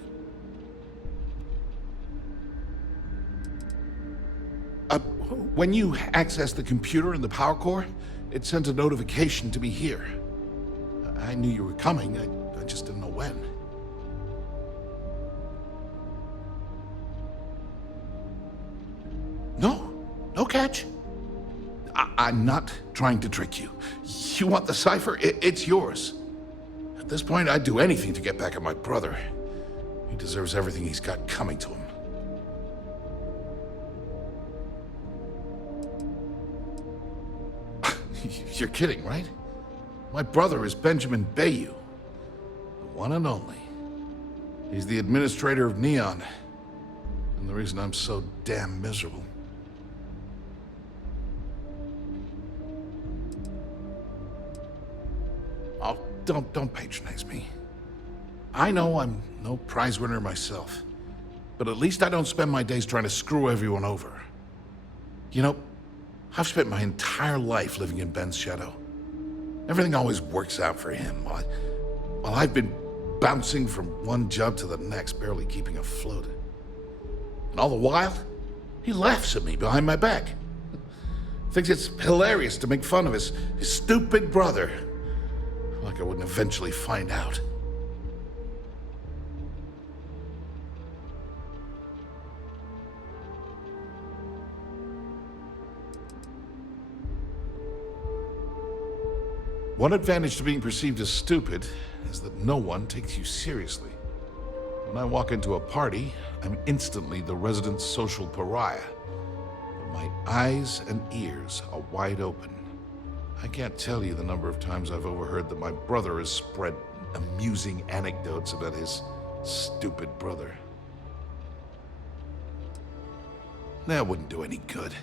When you access the computer in the power core, it sent a notification to me here. I knew you were coming, I just didn't know when. No catch. I'm not trying to trick you. You want the cipher? It's yours. At this point, I'd do anything to get back at my brother. He deserves everything he's got coming to him. You're kidding, right? My brother is Benjamin Bayou, the one and only. He's the administrator of Neon, and the reason I'm so damn miserable. Oh, don't patronize me. I know I'm no prize winner myself, but at least I don't spend my days trying to screw everyone over. You know, I've spent my entire life living in Ben's shadow. Everything always works out for him, while I've been bouncing from one job to the next, barely keeping afloat. And all the while, he laughs at me behind my back. Thinks it's hilarious to make fun of his stupid brother. Like I wouldn't eventually find out. One advantage to being perceived as stupid is that no one takes you seriously. When I walk into a party, I'm instantly the resident social pariah. But my eyes and ears are wide open. I can't tell you the number of times I've overheard that my brother has spread amusing anecdotes about his stupid brother. That wouldn't do any good.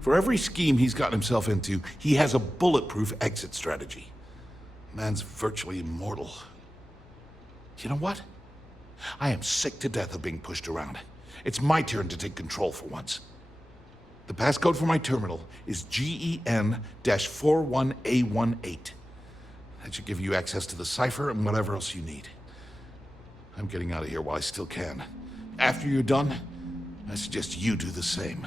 For every scheme he's gotten himself into, he has a bulletproof exit strategy. Man's virtually immortal. You know what? I am sick to death of being pushed around. It's my turn to take control for once. The passcode for my terminal is GEN-41A18. That should give you access to the cipher and whatever else you need. I'm getting out of here while I still can. After you're done, I suggest you do the same.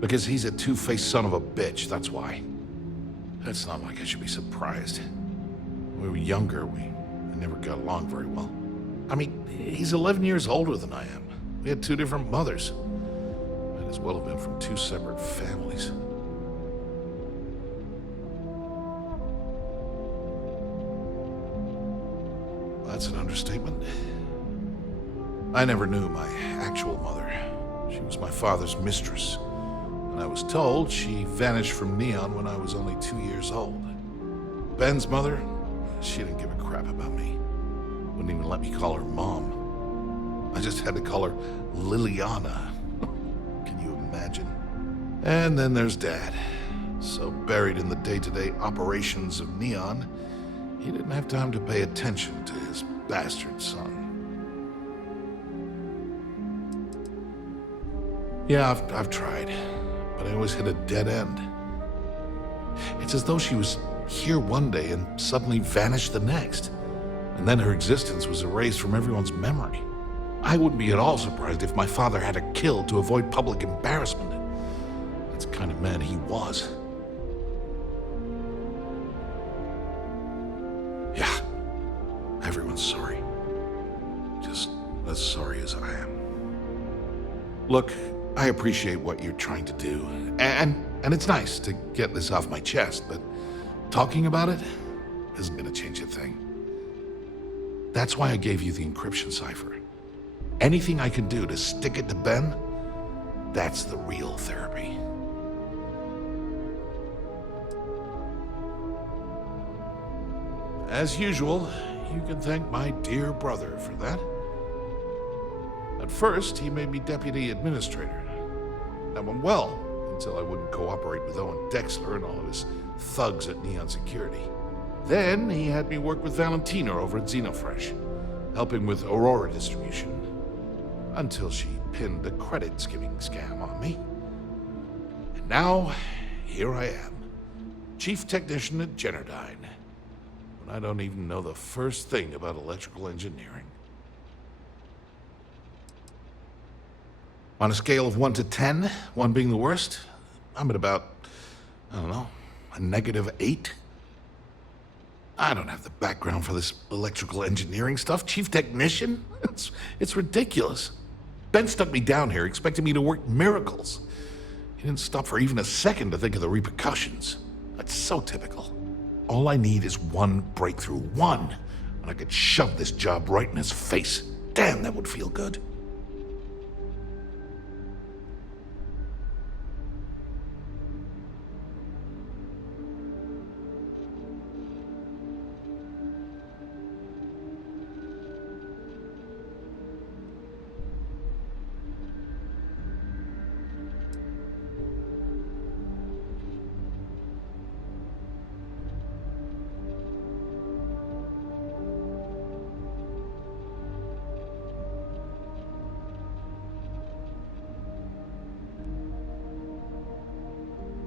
Because he's a two-faced son of a bitch, that's why. That's not like I should be surprised. When we were younger, we never got along very well. I mean, he's 11 years older than I am. We had two different mothers. Might as well have been from two separate families. That's an understatement. I never knew my actual mother. She was my father's mistress. And I was told she vanished from Neon when I was only 2 years old. Ben's mother, she didn't give a crap about me. Wouldn't even let me call her Mom. I just had to call her Liliana. Can you imagine? And then there's Dad. So buried in the day-to-day operations of Neon, he didn't have time to pay attention to his bastard son. Yeah, I've tried. But I always hit a dead end. It's as though she was here one day and suddenly vanished the next. And then her existence was erased from everyone's memory. I wouldn't be at all surprised if my father had her killed to avoid public embarrassment. That's the kind of man he was. Yeah, everyone's sorry. Just as sorry as I am. Look, I appreciate what you're trying to do, and it's nice to get this off my chest, but talking about it isn't going to change a thing. That's why I gave you the encryption cipher. Anything I can do to stick it to Ben, That's the real therapy. As usual, you can thank my dear brother for that. At first, he made me deputy administrator. That went well, until I wouldn't cooperate with Owen Dexler and all of his thugs at Neon Security. Then he had me work with Valentina over at Xenofresh, helping with Aurora distribution, until she pinned a credit skimming scam on me. And now, here I am, chief technician at Generdyne, when I don't even know the first thing about electrical engineering. On a scale of 1 to 10, 1 being the worst, I'm at about, I don't know, a -8. I don't have the background for this electrical engineering stuff. Chief technician? It's ridiculous. Ben stuck me down here expecting me to work miracles. He didn't stop for even a second to think of the repercussions. That's so typical. All I need is one breakthrough, one, and I could shove this job right in his face. Damn, that would feel good.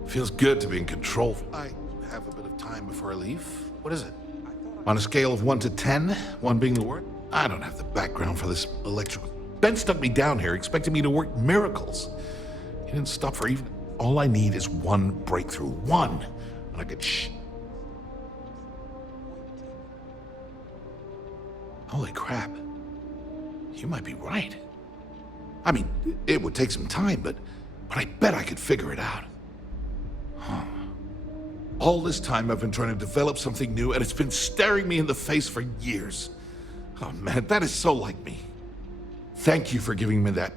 Feels good to be in control. I have a bit of time before I leave. What is it? On a scale of 1 to 10, 1 being the worst, I don't have the background for this electrical. Ben stuck me down here expecting me to work miracles. He didn't stop for even. All I need is one breakthrough, one, and I could Holy crap. You might be right. I mean, it would take some time, but I bet I could figure it out. All this time I've been trying to develop something new, and it's been staring me in the face for years. Oh man, that is so like me. Thank you for giving me that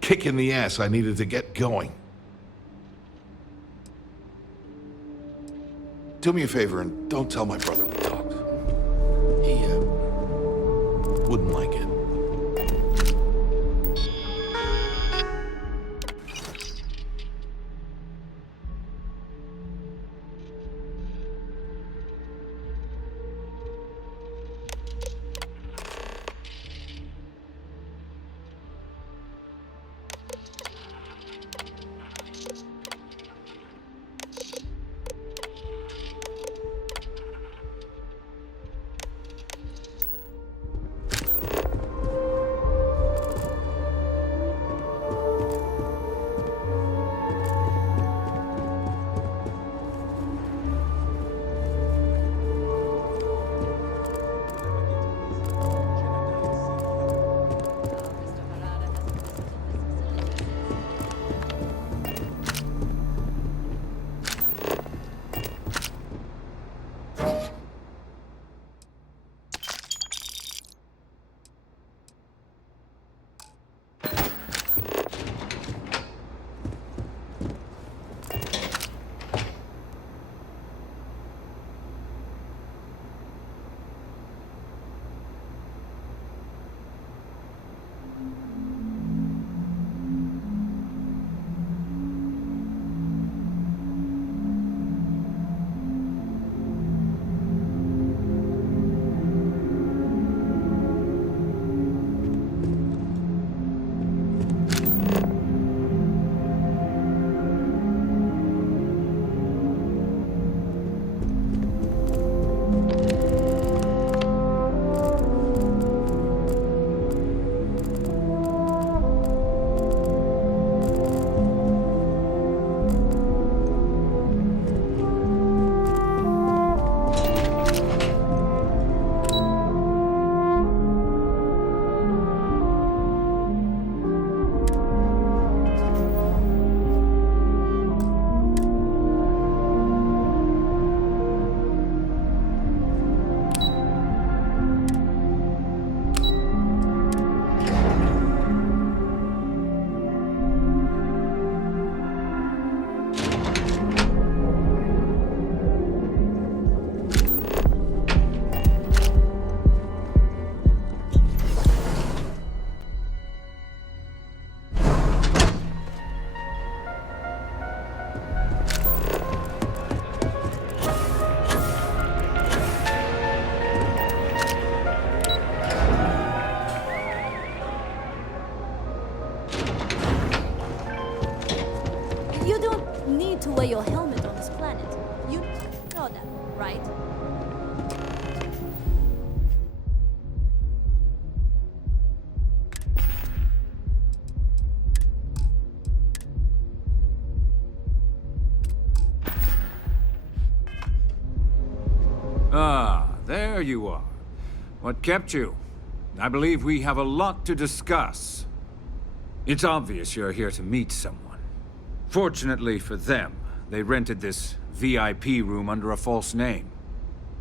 kick in the ass I needed to get going. Do me a favor and don't tell my brother we talked. He wouldn't like it. need to wear your helmet on this planet. You know that, right? Ah, there you are. What kept you? I believe we have a lot to discuss. It's obvious you're here to meet someone. Fortunately for them, they rented this VIP room under a false name.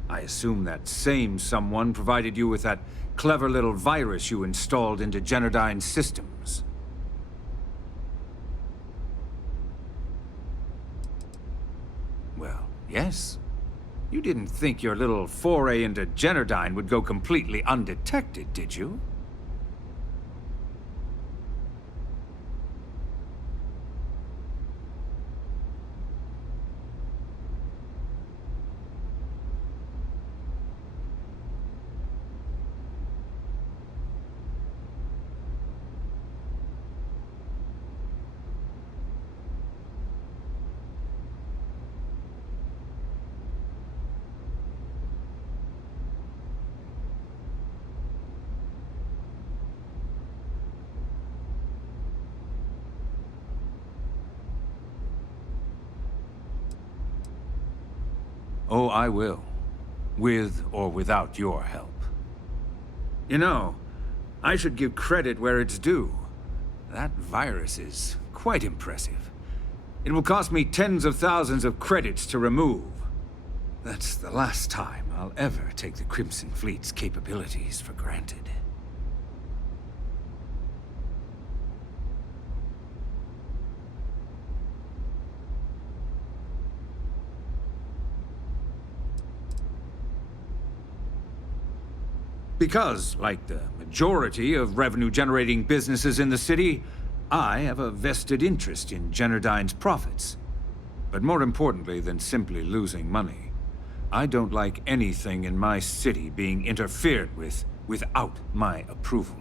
I assume that same someone provided you with that clever little virus you installed into Generdyne's systems. Well, yes. You didn't think your little foray into Generdyne would go completely undetected, did you? Oh, I will. With or without your help. You know, I should give credit where it's due. That virus is quite impressive. It will cost me tens of thousands of credits to remove. That's the last time I'll ever take the Crimson Fleet's capabilities for granted. Because, like the majority of revenue-generating businesses in the city, I have a vested interest in Generdyne's profits. But more importantly than simply losing money, I don't like anything in my city being interfered with without my approval.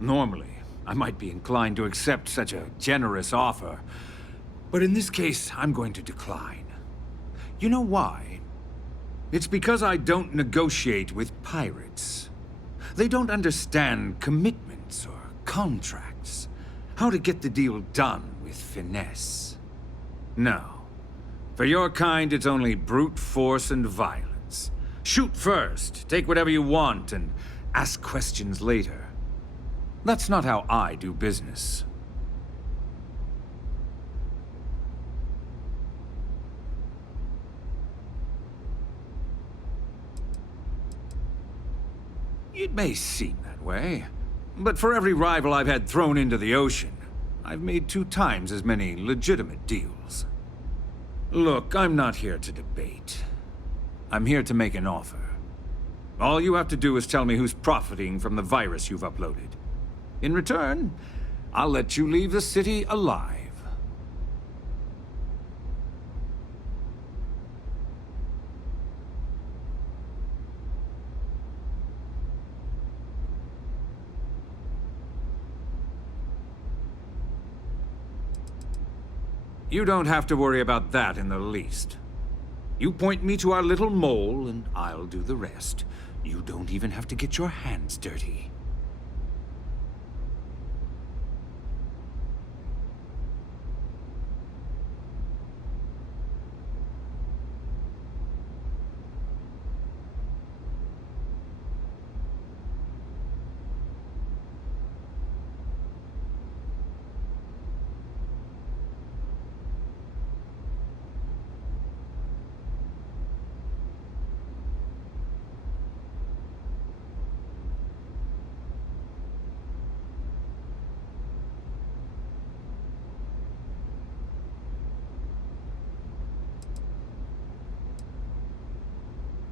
Normally, I might be inclined to accept such a generous offer, but in this case, I'm going to decline. You know why? It's because I don't negotiate with pirates. They don't understand commitments or contracts, how to get the deal done with finesse. No. For your kind, it's only brute force and violence. Shoot first, take whatever you want, and ask questions later. That's not how I do business. It may seem that way, but for every rival I've had thrown into the ocean, I've made 2 times as many legitimate deals. Look, I'm not here to debate. I'm here to make an offer. All you have to do is tell me who's profiting from the virus you've uploaded. In return, I'll let you leave the city alive. You don't have to worry about that in the least. You point me to our little mole, and I'll do the rest. You don't even have to get your hands dirty.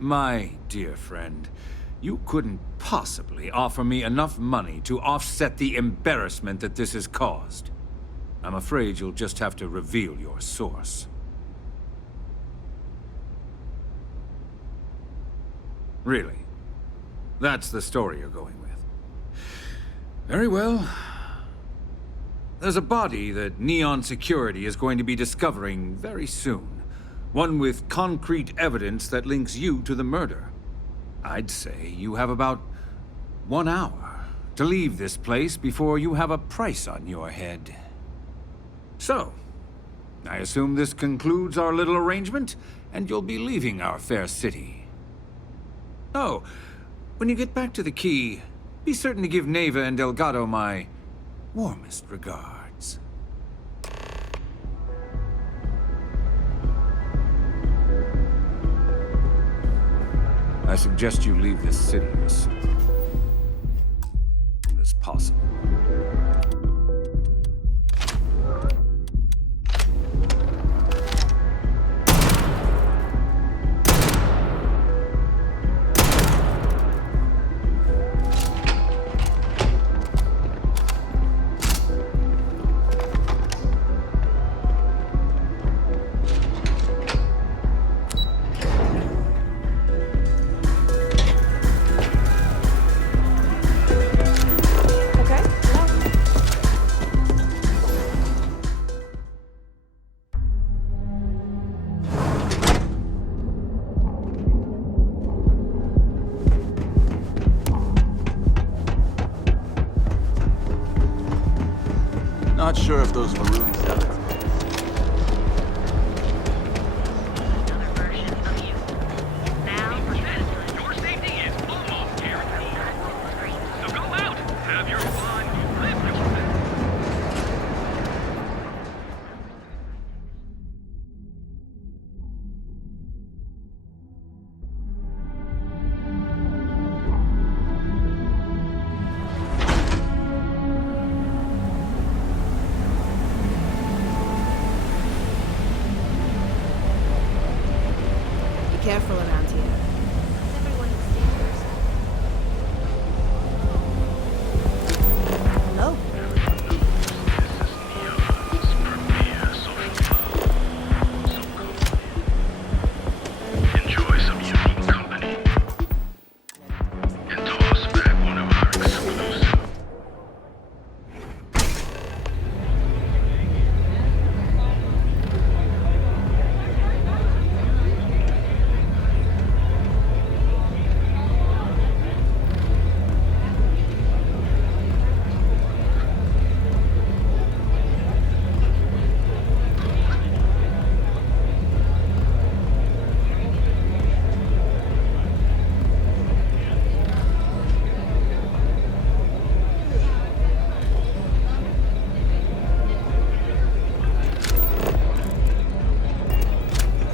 My dear friend, you couldn't possibly offer me enough money to offset the embarrassment that this has caused. I'm afraid you'll just have to reveal your source. Really? That's the story you're going with? Very well. There's a body that Neon Security is going to be discovering very soon. One with concrete evidence that links you to the murder. I'd say you have about 1 hour to leave this place before you have a price on your head. So, I assume this concludes our little arrangement, and you'll be leaving our fair city. Oh, when you get back to the key, be certain to give Neva and Delgado my warmest regards. I suggest you leave this city as soon as possible. Not sure if those maroons have it. Another version of you. Now, Your safety is almost guaranteed. So go out, have your fun, live your Be careful around here. Everyone Hello? Enjoy some unique company. And toss back one of our exclusive.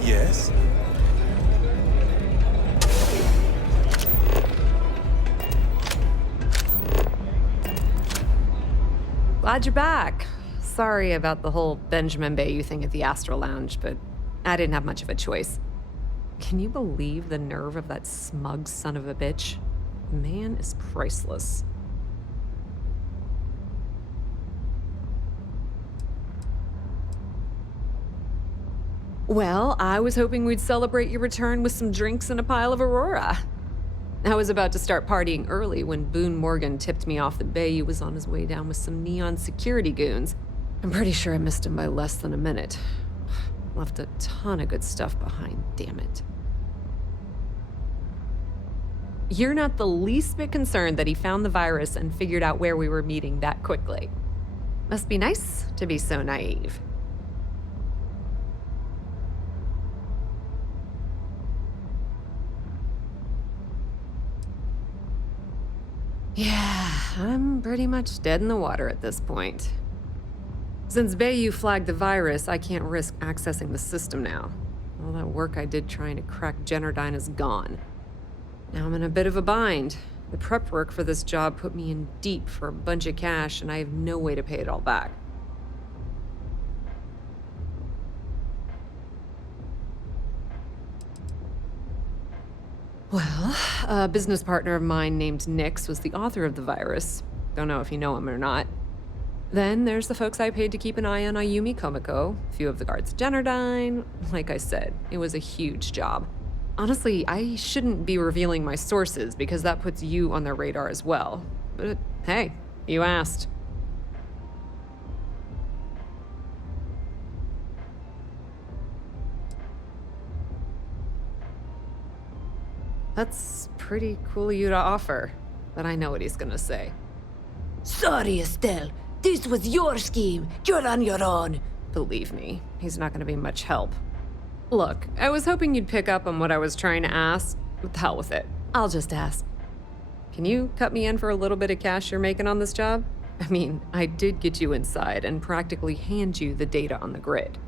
Yes? Glad you're back. Sorry about the whole Benjamin Bayou thing at the Astral Lounge, but I didn't have much of a choice. Can you believe the nerve of that smug son of a bitch? The man is priceless. Well, I was hoping we'd celebrate your return with some drinks and a pile of Aurora. I was about to start partying early when Boone Morgan tipped me off that Bayou was on his way down with some Neon Security goons. I'm pretty sure I missed him by less than a minute. Left a ton of good stuff behind, damn it. You're not the least bit concerned that he found the virus and figured out where we were meeting that quickly. Must be nice to be so naive. Yeah, I'm pretty much dead in the water at this point. Since Bayou flagged the virus, I can't risk accessing the system now. All that work I did trying to crack Generdyne is gone. Now I'm in a bit of a bind. The prep work for this job put me in deep for a bunch of cash, and I have no way to pay it all back. Well, a business partner of mine named Nix was the author of the virus. Don't know if you know him or not. Then there's the folks I paid to keep an eye on Ayumi Komiko, a few of the guards at Generdyne. Like I said, it was a huge job. Honestly, I shouldn't be revealing my sources because that puts you on their radar as well. But hey, you asked. That's pretty cool of you to offer, but I know what he's gonna say. Sorry, Estelle. This was your scheme. You're on your own. Believe me, he's not gonna be much help. Look, I was hoping you'd pick up on what I was trying to ask. What the hell with it? I'll just ask. Can you cut me in for a little bit of cash you're making on this job? I mean, I did get you inside and practically hand you the data on the grid.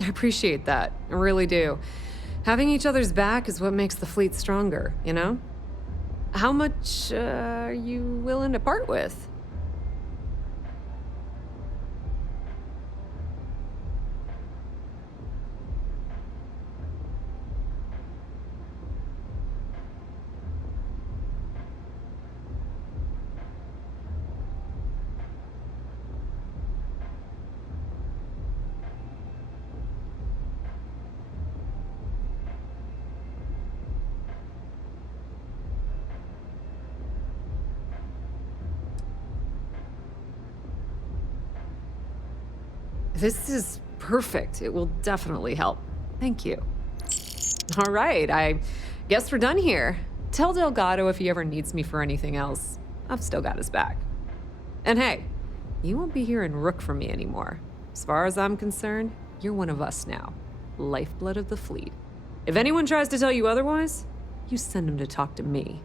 I appreciate that. I really do. Having each other's back is what makes the fleet stronger, you know? How much are you willing to part with? This is perfect. It will definitely help. Thank you. All right, I guess we're done here. Tell Delgado if he ever needs me for anything else. I've still got his back. And hey, you won't be hearing Rook from me anymore. As far as I'm concerned, you're one of us now. Lifeblood of the fleet. If anyone tries to tell you otherwise, you send them to talk to me.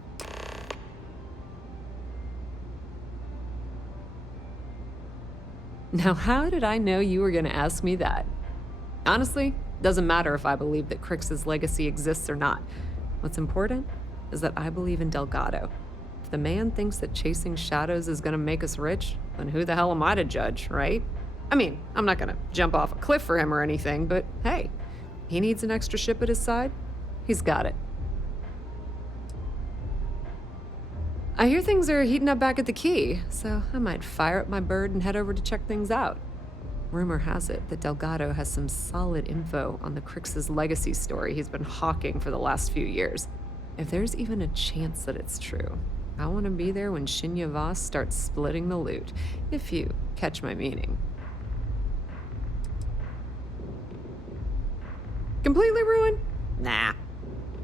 Now, how did I know you were gonna ask me that? Honestly, doesn't matter if I believe that Crix's legacy exists or not. What's important is that I believe in Delgado. If the man thinks that chasing shadows is gonna make us rich, then who the hell am I to judge, right? I mean, I'm not gonna jump off a cliff for him or anything, but hey, he needs an extra ship at his side, he's got it. I hear things are heating up back at the Key, so I might fire up my bird and head over to check things out. Rumor has it that Delgado has some solid info on the Crix's legacy story he's been hawking for the last few years. If there's even a chance that it's true, I want to be there when Shinya Voss starts splitting the loot, if you catch my meaning. Completely ruined? Nah.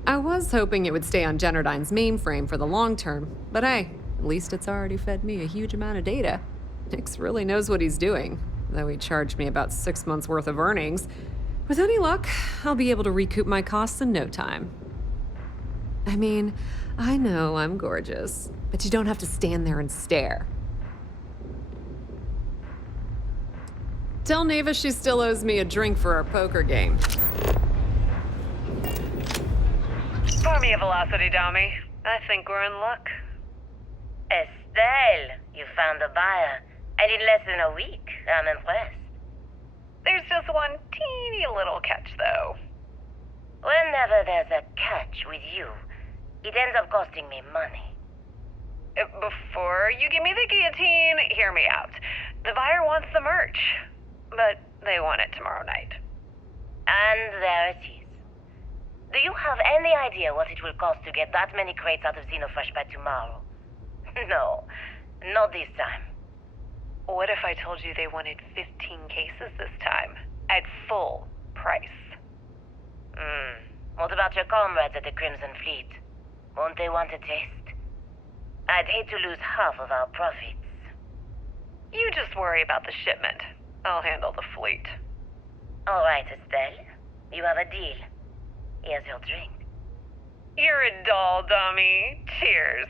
I was hoping it would stay on Generdyne's mainframe for the long term, but hey, at least it's already fed me a huge amount of data. Nix really knows what he's doing, though he charged me about 6 months' worth of earnings. With any luck, I'll be able to recoup my costs in no time. I mean, I know I'm gorgeous, but you don't have to stand there and stare. Tell Neva she still owes me a drink for our poker game. Pour me a velocity, Dami. I think we're in luck. Estelle, you found a buyer. And in less than a week. I'm impressed. There's just one teeny little catch, though. Whenever there's a catch with you, it ends up costing me money. Before you give me the guillotine, hear me out. The buyer wants the merch, but they want it tomorrow night. And there it is. Do you have any idea what it will cost to get that many crates out of Xenofresh by tomorrow? No, not this time. What if I told you they wanted 15 cases this time, at full price? What about your comrades at the Crimson Fleet? Won't they want a taste? I'd hate to lose half of our profits. You just worry about the shipment. I'll handle the fleet. All right, Estelle. You have a deal. Here's your drink. You're a doll, dummy. Cheers.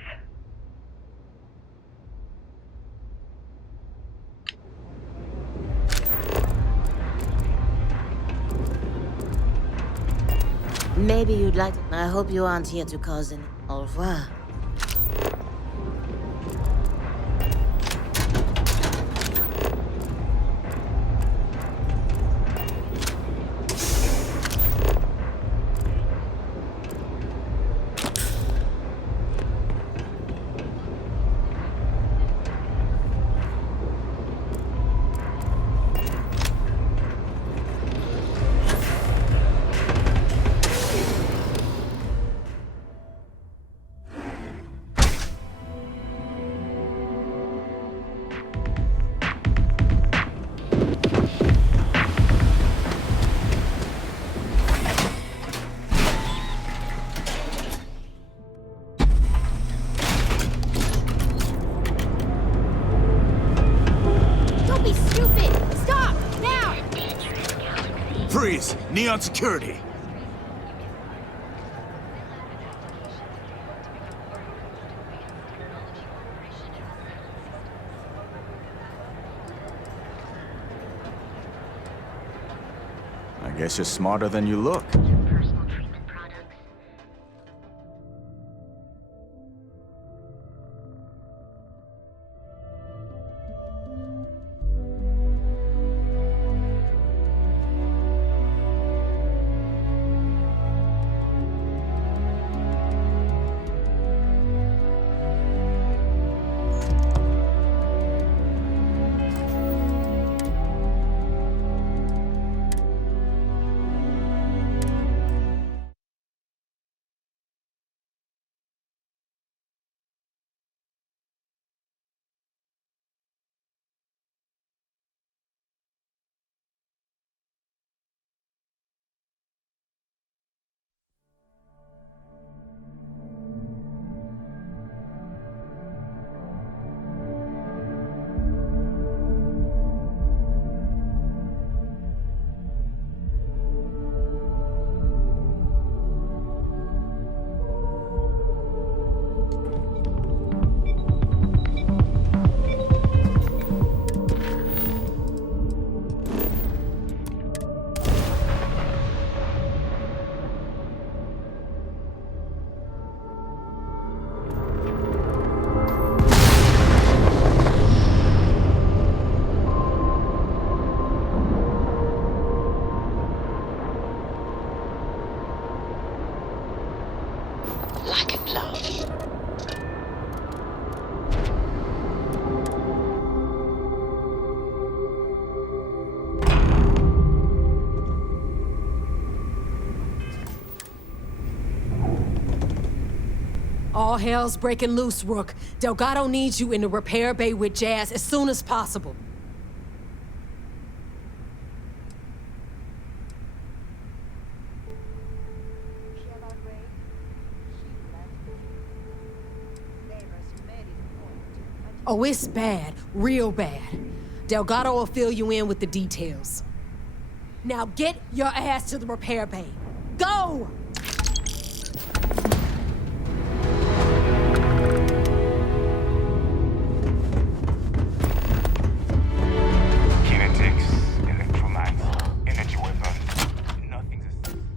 Maybe you'd like... I hope you aren't here to cause an au revoir. Neon security. I guess you're smarter than you look. All hell's breaking loose, Rook. Delgado needs you in the repair bay with Jazz as soon as possible. Oh, it's bad. Real bad. Delgado will fill you in with the details. Now get your ass to the repair bay. Go! Kinetics, electromags, energy weapon. Nothing's a substitute.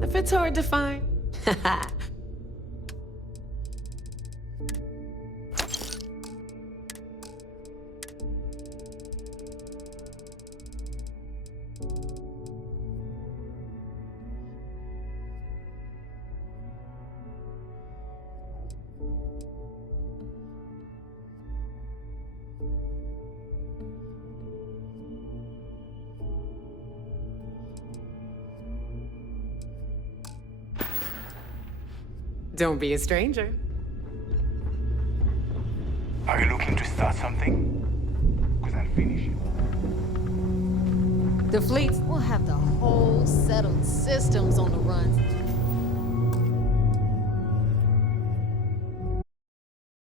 If it's hard to find. Don't be a stranger. Are you looking to start something? Because I'm finished. The fleets will have the whole settled systems on the runs.